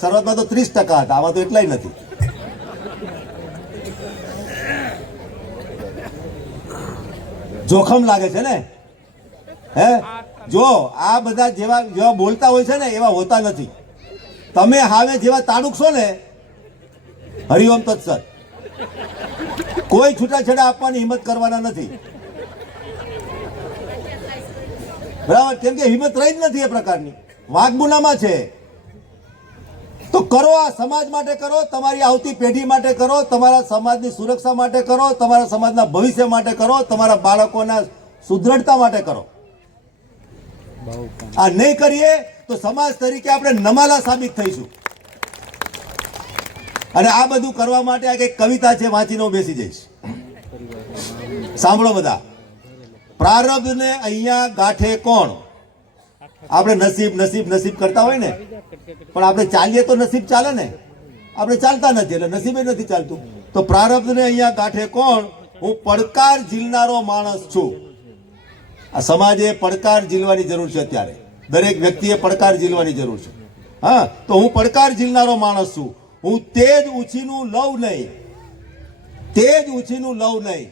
શરૂઆતમાં તો 30% હતા, આમાં તો એટલાય નથી. જોખમ લાગે છે ને? હે, જો આ બધા જેવા બોલતા હોય છે ને એવા હોતા નથી. તમે હાવે જેવા તાડુક છો ને, હરિઓમ તત્સત, કોઈ છૂટાછેડા આપવાની હિંમત કરવાના નથી. બરાબર? કેમ કે હિંમત રહી જ નથી એ પ્રકારની. વાઘબુનામાં છે તો કરો. આ સમાજ માટે કરો, તમારી આવતી પેઢી માટે કરો, તમારા સમાજની સુરક્ષા માટે કરો, તમારા સમાજના ભવિષ્ય માટે કરો, તમારા બાળકોના સુદ્રઢતા માટે કરો. આ નહીં કરીએ તો સમાજ તરીકે આપણે નમાલા સાબિત થઈશું. અને આ બધું કરવા માટે આ એક કવિતા છે, વાંચીને હું બેસી જઈશ. સાંભળો બધા. પ્રારબ્ધને અહીંયા ગાંઠે કોણ? આપણે નસીબ નસીબ નસીબ કરતા હોય ને, પણ આપણે ચાલીએ તો નસીબ ચાલે ને. આપણે ચાલતા નથી એટલે નસીબે નથી ચાલતું. તો પ્રારબ્ધને અહીંયા ગાંઠે કોણ? હું પડકાર ઝીલનારો માણસ છું. આ સમાજે પડકાર ઝીલવાની જરૂર છે. અત્યારે દરેક વ્યક્તિએ પડકાર ઝીલવાની જરૂર છે. હા, તો હું પડકાર ઝીલનારો માણસ છું. હું તેજ ઉછીનું લઉં નહીં, તેજ ઉછીનું લઉં નહીં.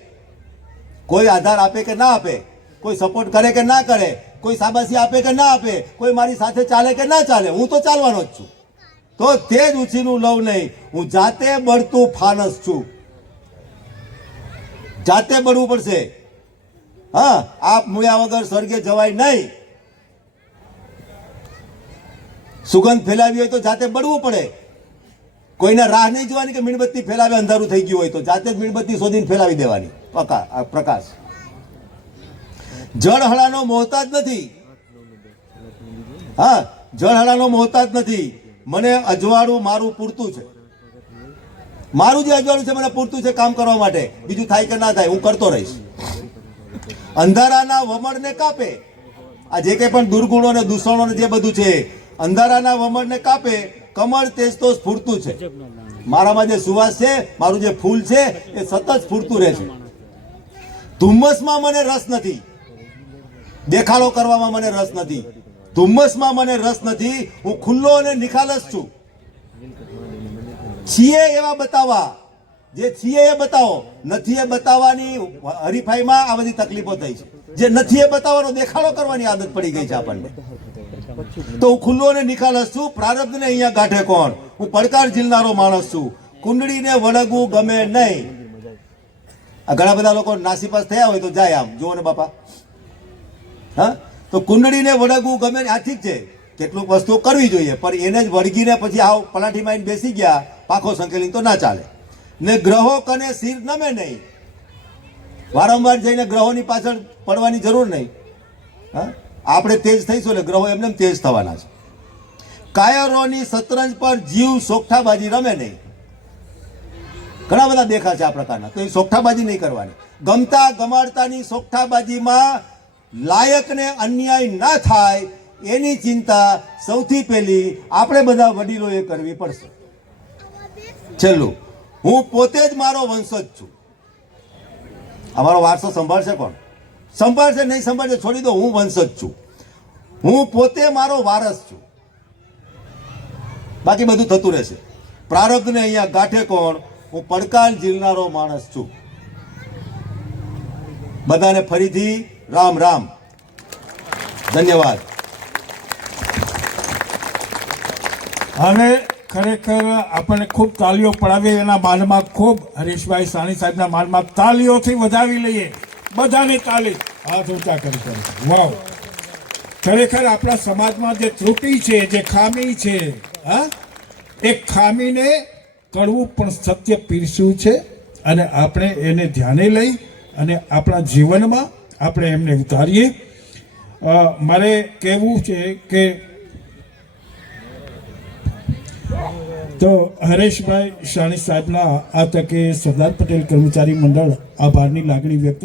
કોઈ આધાર આપે કે ના આપે, કોઈ સપોર્ટ કરે કે ના કરે, કોઈ શાબાશી આપે કે ના આપે, કોઈ મારી સાથે ચાલે કે ના ચાલે, હું તો ચાલવાનો જ છું. તો તેજ ઉછીનું લઉં નહીં. હું જાતે બળતું ફાનસ છું. જાતે બળવું પડશે. હા, આપ મૂળ્યા વગર સ્વર્ગે જવાય નહીં. સુગંધ ફેલાવી હોય તો જાતે બળવું પડે. કોઈને રાહ નહીં જોવાની કે મીણબત્તી ફેલાવે અંધારું થઈ ગયું હોય તો જાતે જ મીણબત્તી શોધીને ફેલાવી દેવાની. પ્રકાશ જળહળાનો મોહતાજ નથી. હા, જળહળાનો મોહતાજ નથી. મને અજવાળું મારું પૂરતું છે. મારું જે અજવાળું છે મને પૂરતું છે કામ કરવા માટે. બીજું થાય કે ના થાય હું કરતો રહીશ. અંધારાના વમળને કાપે. આ જે કંઈ પણ દુર્ગુણો ને દૂષણો જે બધું છે, અંધારાના વમળને કાપે. કમળ તેજ તો સ્ફૂરતું છે. મારામાં જે સુવાસ છે, મારું જે ફૂલ છે એ સતત સ્ફૂરતું રહે છે. ધુમ્મસમાં મને રસ નથી. દેખાડો કરવામાં મને રસ નથી, ધુમ્મસમાં મને રસ નથી. હું ખુલ્લો અને નિખાલસ છું. છીએ એવા બતાવવા, જે છીએ એ બતાવો, નથી એ બતાવવાની હરીફાઈમાં આ બધી તકલીફો થઈ છે. જે નથી એ બતાવવાનો દેખાડો કરવાની આદત પડી ગઈ છે આપણને. તો હું ખુલ્લો અને નિખાલસ છું. પ્રારબ્ધને અહીંયા ગાંઠે કોણ? હું પડકાર ઝીલનારો માણસ છું. કુંડળીને વળગવું ગમે નહીં. આ ઘણા બધા લોકો નાસીપાસ થયા હોય તો જાય આમ જુઓ ને બાપા. હા, તો કુંડળીને વળગવું ગમે નહીં. આ ઠીક છે, કેટલુંક વસ્તુ કરવી જોઈએ, પણ એને જ વળગીને પછી આવ પલાઠીમાં બેસી ગયા પાખો સંકેલી તો ના ચાલે. ને ગ્રહો કને સિર નમે નહીં. વારંવાર જઈને ગ્રહોની પાછળ પડવાની જરૂર નહીં. હા, આપણે તેજ થઈશું એટલે ગ્રહો એમને તેજ થવાના છે. કાયરોની શતરંજ પર જીવ સોગઠાબાજી રમે નહીં. ઘણા બધા દેખા છે આ પ્રકારના, તો એ સોગઠાબાજી નહીં કરવાની. ગમતા ગમાડતાની સોગઠાબાજીમાં લાયકને અન્યાય ના થાય એની ચિંતા સૌથી પહેલી આપણે બધા વડીલોએ કરવી પડશે. છેલ્લું, હું પોતે જ મારો વંશજ છું. અમારો વારસો સંભાળશે કોણ? સંભાળશે નહીં સંભાળશે છોડી દો. હું વંશજ છું, હું પોતે મારો વારસ છું. બાકી બધું થતું રહેશે. પ્રારબ્ધને અહીંયા ગાંઠે કોણ? હું પડકાર ઝીલનારો માણસ છું. બધાને ફરીથી રામ રામ, ધન્યવાદ. હવે ખરેખર આપણને ખૂબ તાલીઓ પડાવી, એના માનમાં ખૂબ હરીશભાઈ સાની સાહેબના માનમાં તાલીઓથી વધાવી લઈએ. બધાની તાલી હાથ ઊંચા કરી. વાવ, ખરેખર આપણા સમાજમાં જે ત્રુટિ છે, જે ખામી છે, હા, એ ખામીને કડવું પણ સત્ય પીરસ્યું છે, અને આપણે એને ધ્યાને લઈ અને આપણા જીવનમાં આપણે એમને ઉતારીએ. મારે કહેવું છે કે તો હરેશભાઈ સાની સાહેબના આ તકે સરદાર પટેલ કર્મચારી મંડળ આભારની લાગણી વ્યક્ત